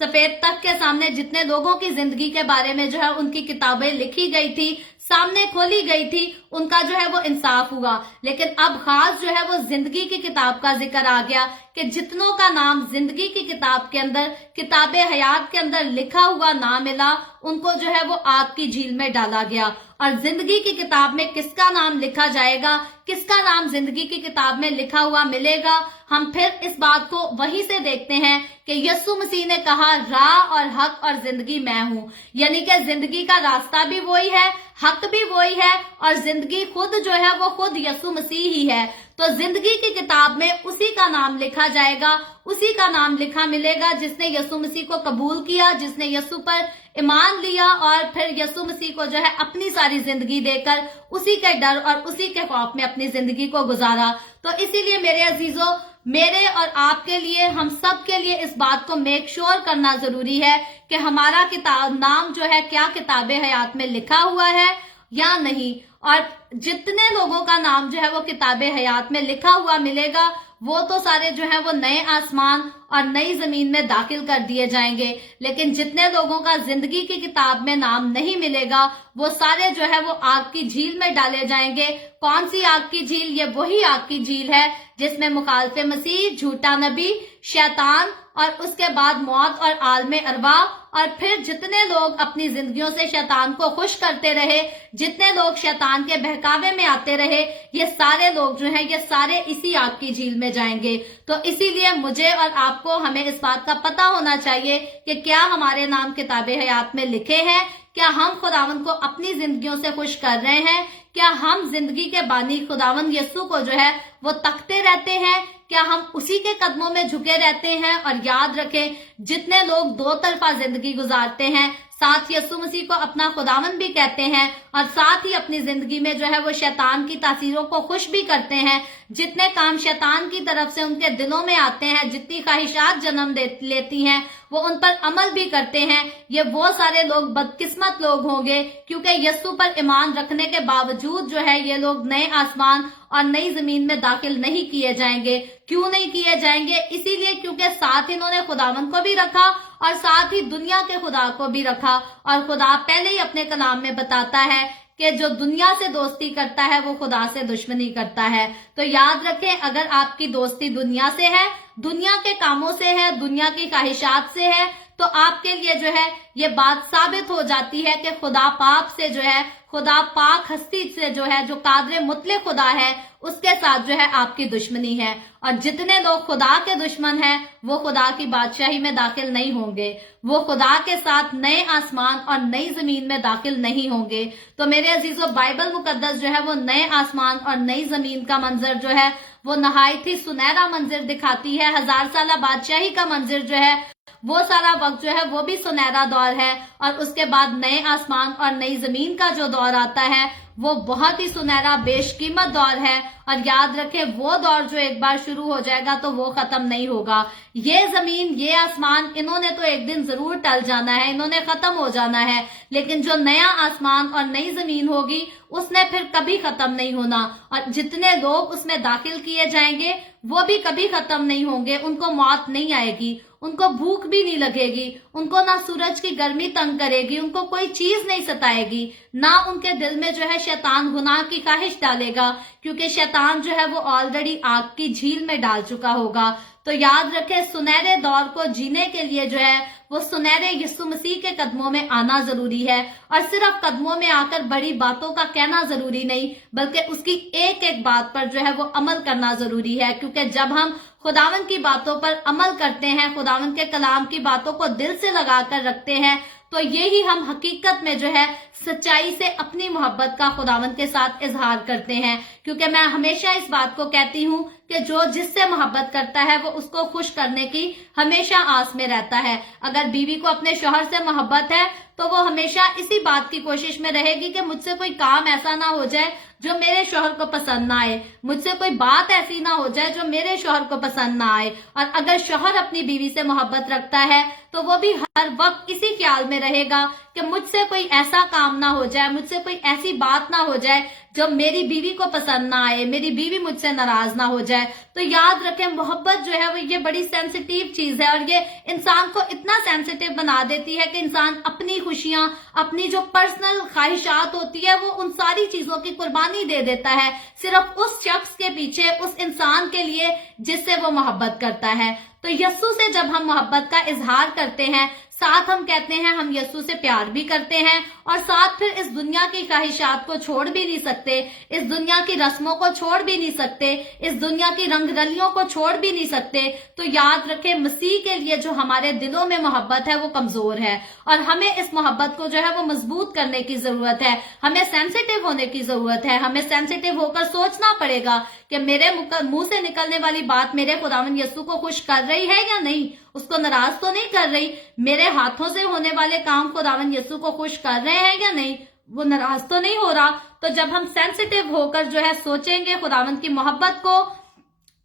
सफेद तख्त के सामने, जितने लोगों की जिंदगी के बारे में जो है उनकी किताबें लिखी गई थी, सामने खोली गई थी, उनका जो है वो इंसाफ हुआ। लेकिन अब खास जो है वो जिंदगी की किताब का जिक्र आ गया कि जितनों का नाम जिंदगी की किताब के अंदर, किताबे हयात के अंदर लिखा हुआ ना मिला, उनको जो है वो आग की झील में डाला गया। और जिंदगी की किताब में किसका नाम लिखा जाएगा, किसका नाम जिंदगी की किताब में लिखा हुआ मिलेगा, हम फिर इस बात को वहीं से देखते हैं कि यीशु मसीह ने कहा राह और हक और जिंदगी मैं हूं, यानी कि जिंदगी का रास्ता भी वही है, हक भी वही है, और जिंदगी खुद जो है वो खुद यीशु मसीह ही है। तो जिंदगी की किताब में उसी का नाम लिखा जाएगा, उसी का नाम लिखा मिलेगा जिसने यीशु मसीह को कबूल किया, जिसने यीशु पर ईमान लिया और फिर यीशु मसीह को जो है अपनी सारी जिंदगी देकर उसी के डर और उसी के खौफ में अपनी जिंदगी को गुजारा। तो इसीलिए मेरे अजीजों, मेरे और आपके लिए, हम सब के लिए इस बात को मेक श्योर करना जरूरी है कि हमारा किताब नाम जो है क्या किताबे हयात में लिखा हुआ है या नहीं। और जितने लोगों का नाम जो है वो किताबे हयात में लिखा हुआ मिलेगा वो तो सारे जो है वो नए आसमान और नई जमीन में दाखिल कर दिए जाएंगे। लेकिन जितने लोगों का जिंदगी की किताब में नाम नहीं मिलेगा वो सारे जो है वो आग की झील में डाले जाएंगे। कौन सी आग की झील? ये वही आग की झील है जिसमें मुखालिफे मसीह, झूठा नबी, शैतान और उसके बाद मौत और आलमे अरवाह, और फिर जितने लोग अपनी जिंदगियों से शैतान को खुश करते रहे, जितने लोग शैतान के बहकावे में आते रहे, ये सारे लोग जो हैं ये सारे इसी आग की झील में जाएंगे। तो इसीलिए मुझे और आपको, हमें इस बात का पता होना चाहिए कि क्या हमारे नाम किताबे हयात में लिखे हैं, क्या हम खुदावन को अपनी जिंदगियों से खुश कर रहे हैं, क्या हम जिंदगी के बानी खुदावन यीशु को जो है वो तकते रहते हैं, क्या हम उसी के कदमों में झुके रहते हैं। और याद रखें, जितने लोग दो तरफा जिंदगी गुजारते हैं, साथ यीशु मसीह को अपना खुदावन भी कहते हैं और साथ ही अपनी जिंदगी में जो है वो शैतान की तासीरों को खुश भी करते हैं, जितने काम शैतान की तरफ से उनके दिलों में आते हैं, जितनी ख्वाहिशात जन्म लेती हैं, वो उन पर अमल भी करते हैं, ये वो सारे लोग बदकिस्मत लोग होंगे, क्योंकि यीशु पर ईमान रखने के बावजूद जो है ये लोग नए आसमान और नई जमीन में दाखिल नहीं किए जाएंगे। क्यों नहीं किए जाएंगे? इसीलिए क्योंकि साथ इन्होंने खुदावन को भी रखा और साथ ही दुनिया के खुदा को भी रखा। और खुदा पहले ही अपने कलाम में बताता है कि जो दुनिया से दोस्ती करता है वो खुदा से दुश्मनी करता है। तो याद रखें, अगर आपकी दोस्ती दुनिया से है, दुनिया के कामों से है, दुनिया की ख्वाहिशात से है, तो आपके लिए जो है ये बात साबित हो जाती है कि खुदा पाक से जो है, खुदा पाक हस्ती से जो है, जो कादरे मुतले खुदा है, उसके साथ जो है आपकी दुश्मनी है। और जितने लोग खुदा के दुश्मन हैं वो खुदा की बादशाही में दाखिल नहीं होंगे, वो खुदा के साथ नए आसमान और नई जमीन में दाखिल नहीं होंगे। तो मेरे अजीजों, बाइबल मुकद्दस जो है वो नए आसमान और नई जमीन का मंजर जो है वो नहायत ही सुनहरा मंजर दिखाती है। 1000 साल बादशाही का मंजर जो है वो सारा वक्त जो है वो भी सुनहरा दौर है, और उसके बाद नए आसमान और नई जमीन का जो दौर आता है वो बहुत ही सुनहरा बेशकीमत दौर है। और याद रखें, वो दौर जो एक बार शुरू हो जाएगा तो वो खत्म नहीं होगा। ये जमीन, ये आसमान, इन्होंने तो एक दिन जरूर टल जाना है, इन्होंने खत्म हो जाना है, लेकिन जो नया आसमान और नई जमीन होगी उसने फिर कभी खत्म नहीं होना। और जितने लोग उसमें दाखिल किए जाएंगे वो भी कभी खत्म नहीं होंगे, उनको मौत नहीं आएगी, उनको भूख भी नहीं लगेगी, ان کو ना सूरज की गर्मी तंग करेगी, उनको कोई चीज नहीं सताएगी, ना उनके दिल में जो है शैतान गुनाह की ख्वाहिश डालेगा, क्योंकि शैतान जो है वो ऑलरेडी आग की झील में डाल चुका होगा। तो याद रखें, सुनहरे दौर को जीने के लिए जो है वो सुनहरे यीशु मसीह के कदमों में आना जरूरी है, और सिर्फ कदमों में आकर बड़ी बातों का कहना जरूरी नहीं, बल्कि उसकी एक एक बात पर जो है वो अमल करना जरूरी है। क्योंकि जब हम खुदावन की बातों पर अमल करते हैं, खुदावन के कलाम की बातों को दिल से लगाकर रखते हैं, तो यही हम हकीकत में जो है सच्चाई से अपनी मोहब्बत का खुदावन के साथ इजहार करते हैं। क्योंकि मैं हमेशा इस बात को कहती हूँ कि जो जिससे मोहब्बत करता है वो उसको खुश करने की हमेशा आस में रहता है। अगर बीवी को अपने शौहर से मोहब्बत है तो वो हमेशा इसी बात की कोशिश में रहेगी कि मुझसे कोई काम ऐसा ना हो जाए जो मेरे शौहर को पसंद ना आए, मुझसे कोई बात ऐसी ना हो जाए जो मेरे शौहर को पसंद ना आए। और अगर शौहर अपनी बीवी से मोहब्बत रखता है तो वो भी हर वक्त इसी ख्याल में रहेगा कि मुझसे कोई ऐसा काम ना हो जाए, मुझसे कोई ऐसी बात ना हो जाए जो मेरी बीवी को पसंद ना आए, मेरी बीवी मुझसे नाराज ना हो जाए। तो याद रखें, मोहब्बत जो है वो ये बड़ी सेंसिटिव चीज है, और ये इंसान को इतना सेंसिटिव बना देती है कि इंसान अपनी खुशियां, अपनी जो पर्सनल ख्वाहिशात होती है, वो उन सारी चीजों की कुर्बानी दे देता है सिर्फ उस शख्स के पीछे, उस इंसान के लिए जिससे वो मोहब्बत करता है। तो यस्सु से जब हम मोहब्बत का इजहार करते हैं, साथ हम कहते हैं हम यस्सु से प्यार भी करते हैं, और साथ फिर इस दुनिया की ख्वाहिशात को छोड़ भी नहीं सकते, इस दुनिया की रस्मों को छोड़ भी नहीं सकते, इस दुनिया की रंगरलियों को छोड़ भी नहीं सकते। तो याद रखें, मसीह के लिए जो हमारे दिलों में मोहब्बत है वो कमजोर है, और हमें इस मोहब्बत को जो है वो मजबूत करने की जरूरत है। हमें सेंसिटिव होने की जरूरत है, हमें सेंसिटिव होकर सोचना पड़ेगा कि मेरे मुंह से निकलने वाली बात मेरे खुदावन यस्सु को खुश कर रही है या नहीं, उसको नाराज तो नहीं कर रही, मेरे हाथों से होने वाले काम खुदावन यस्सु को खुश कर रहे हैं या नहीं, वो नाराज तो नहीं हो रहा। तो जब हम सेंसिटिव होकर जो है सोचेंगे खुदावन की मोहब्बत को,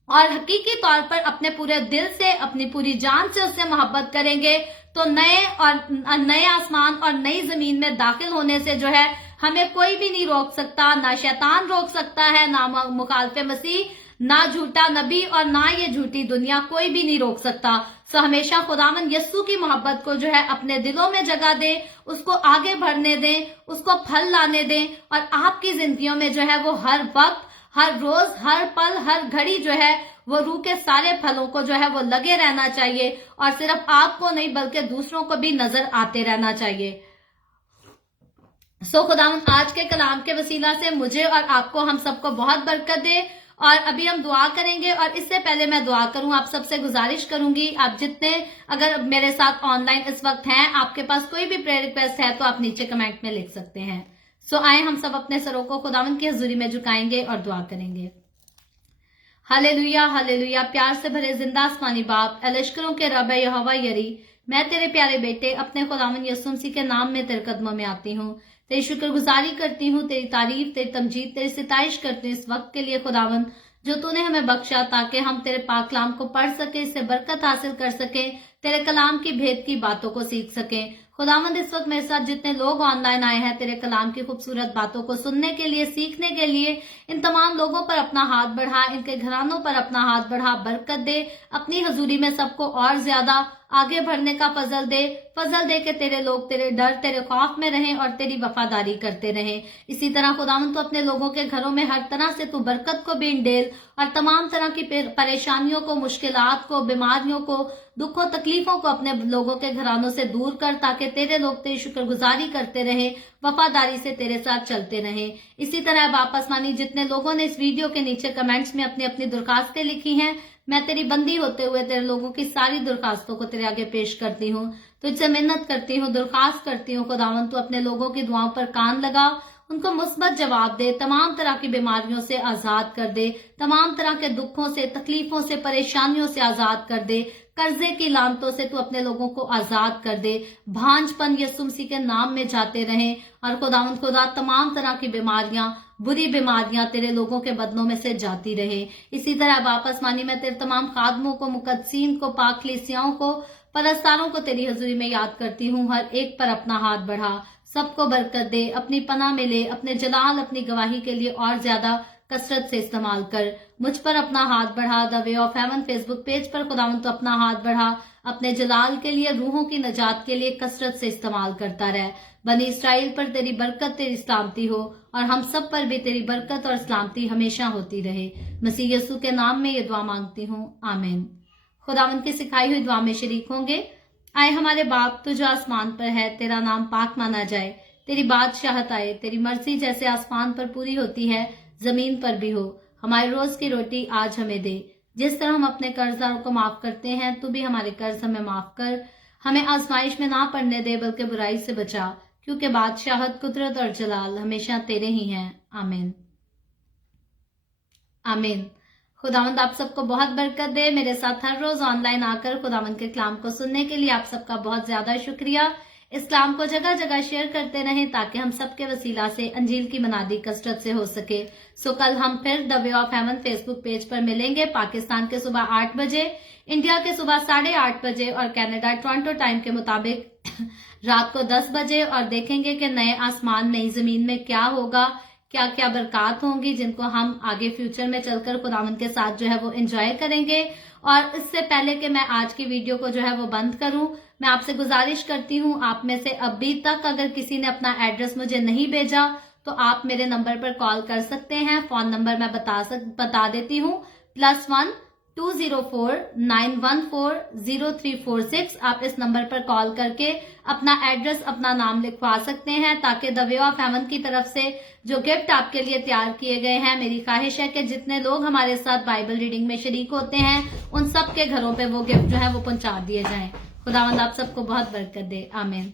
और हकीकी तौर पर अपने पूरे दिल से, अपनी पूरी जान से उससे मोहब्बत करेंगे, तो नए आसमान और नई जमीन में दाखिल होने से जो है हमें कोई भी नहीं रोक सकता, ना शैतान रोक सकता है, ना मुखालफे मसीह, ना झूठा नबी, और ना ये झूठी दुनिया, कोई भी नहीं रोक सकता। सो हमेशा खुदावन यस्सु की मोहब्बत को जो है अपने दिलों में जगह दे, उसको आगे बढ़ने दें, उसको फल लाने दें, और आपकी जिंदगियों में जो है वो हर वक्त, हर रोज, हर पल, हर घड़ी जो है वो रूह के सारे फलों को जो है वो लगे रहना चाहिए, और सिर्फ आपको नहीं बल्कि दूसरों को भी नजर आते रहना चाहिए। सो खुदावन आज के कलाम के वसीला से मुझे और आपको, हम सबको बहुत बरकत दे। और अभी हम दुआ करेंगे, और इससे पहले मैं दुआ करूं, आप सबसे गुजारिश करूंगी, आप जितने अगर मेरे साथ ऑनलाइन इस वक्त हैं, आपके पास कोई भी प्रेयर रिक्वेस्ट है तो आप नीचे कमेंट में लिख सकते हैं। सो आए हम सब अपने सरों को खुदावन की हजूरी में झुकाएंगे और दुआ करेंगे। Hallelujah, hallelujah. प्यार से भरे जिंदा आसमानी बाप, लश्करों के रब यहोवा यरी, मैं तेरे प्यारे बेटे अपने खुदावन यीशु मसीह के नाम में तेरे कदमों में आती हूँ, तेरी शुक्रगुजारी करती हूँ, तेरी तारीफ, तेरी तमजीद, तेरी सिताइश करती हूँ इस वक्त के लिए खुदावन, जो तूने हमें बख्शा ताकि हम तेरे पाक कलाम को पढ़ सके, इससे बरकत हासिल कर सके, तेरे कलाम की भेद की बातों को सीख सके। खुदावंद इस वक्त मेरे साथ जितने लोग ऑनलाइन आए हैं तेरे कलाम की खूबसूरत बातों को सुनने के लिए, सीखने के लिए, इन तमाम लोगों पर अपना हाथ बढ़ा, इनके घरानों पर अपना हाथ बढ़ा, बरकत दे, अपनी हजूरी में सबको और ज्यादा आगे बढ़ने का फजल दे कि तेरे लोग तेरे डर, तेरे खौफ में रहें और तेरी वफादारी करते रहें। इसी तरह खुदावंद तो अपने लोगों के घरों में हर तरह से तू बरकत को भी डेल, और तमाम तरह की परेशानियों को, मुश्किलात को, बीमारियों को, दुखों, तकलीफों को अपने लोगों के घरानों से दूर कर, ताकि तेरे लोग तेरी शुक्रगुजारी करते रहे, वफादारी से तेरे साथ चलते रहें। इसी तरह बाप आसमानी, जितने लोगों ने इस वीडियो के नीचे कमेंट्स में अपनी अपनी दरखास्तें लिखी हैं, मैं तेरी बंदी होते हुए तेरे लोगों की सारी दरखास्तों को तेरे आगे पेश करती हूँ, तुझसे मिन्नत करती हूँ, दरखास्त करती हूँ खुदावन तू अपने लोगों की दुआओं पर कान लगा, उनको मुस्बत जवाब दे, तमाम तरह की बीमारियों से आजाद कर दे, तमाम तरह के दुखों से, तकलीफों से, परेशानियों से आजाद कर दे, कर्जे की लानतों से तू अपने लोगों को आजाद कर दे, भांजपन यीशु मसीह के नाम में जाते रहें। और खुदावंद खुदा तमाम तरह की बीमारियां, बुरी बीमारियां तेरे लोगों के बदनों में से जाती रहे। इसी तरह वापस मानी मैं तेरे तमाम खादमों को, मुकद्दसीन को, पाक कलीसियाओं को, परस्तारों को तेरी हजूरी में याद करती हूँ। हर एक पर अपना हाथ बढ़ा, सबको बरकत दे, अपनी पनाह में ले, अपने जलाल, अपनी गवाही के लिए और ज्यादा कसरत से इस्तेमाल कर। मुझ पर अपना हाथ बढ़ा। The way of haven Facebook page पर खुदावंद तो अपना हाथ बढ़ा, अपने जलाल के लिए, रूहों की नजात के लिए कसरत से इस्तेमाल करता रहे। बनी इस्राइल पर तेरी बरकत, तेरी सलामती हो, और हम सब पर भी तेरी बरकत और सलामती हमेशा होती रहे। मसीह यीशु के नाम में ये दुआ मांगती हूँ, आमीन। खुदावंद की सिखाई हुई दुआ में शरीक होंगे। आए हमारे बाप, तू जो आसमान पर है, तेरा नाम पाक माना जाए, तेरी बादशाहत आए, तेरी मर्जी जैसे आसमान पर पूरी होती है जमीन पर भी हो। हमारे रोज की रोटी आज हमें दे। जिस तरह हम अपने कर्जदारों को माफ करते हैं, तू भी हमारे कर्ज हमें माफ कर। हमें आजमाइश में ना पड़ने दे, बल्कि बुराई से बचा, क्योंकि बादशाहत, कुदरत और जलाल हमेशा तेरे ही हैं, आमीन। आमीन। खुदावंद आप सबको बहुत बरकत दे। मेरे साथ हर रोज ऑनलाइन आकर खुदावंद के कलाम को सुनने के लिए आप सबका बहुत ज्यादा शुक्रिया। इस कलाम को जगह जगह शेयर करते रहें ताकि हम सबके वसीला से अंजील की मनादी कसरत से हो सके। सो कल हम फिर the way of haven Facebook page पर मिलेंगे। पाकिस्तान के सुबह 8 बजे, इंडिया के सुबह 8:30 बजे और कनाडा टोरंटो टाइम के मुताबिक रात को 10 बजे, और देखेंगे कि नए आसमान नई जमीन में क्या होगा, क्या क्या बरकत होंगी, जिनको हम आगे फ्यूचर में चलकर खुदावंद के साथ जो है वो एंजॉय करेंगे। और इससे पहले कि मैं आज की वीडियो को जो है वो बंद करूं, मैं आपसे गुजारिश करती हूं, आप में से अभी तक अगर किसी ने अपना एड्रेस मुझे नहीं भेजा तो आप मेरे नंबर पर कॉल कर सकते हैं। फोन नंबर मैं बता देती हूँ, +1 204 914 0346। आप इस नंबर पर कॉल करके अपना एड्रेस, अपना नाम लिखवा सकते हैं, ताकि द वे ऑफ हेवन की तरफ से जो गिफ्ट आपके लिए तैयार किए गए हैं, मेरी ख्वाहिश है कि जितने लोग हमारे साथ बाइबल रीडिंग में शरीक होते हैं उन सब के घरों पे वो गिफ्ट जो है वो पहुंचा दिए जाएं। खुदावंद आप सबको बहुत बरकत दे, आमीन।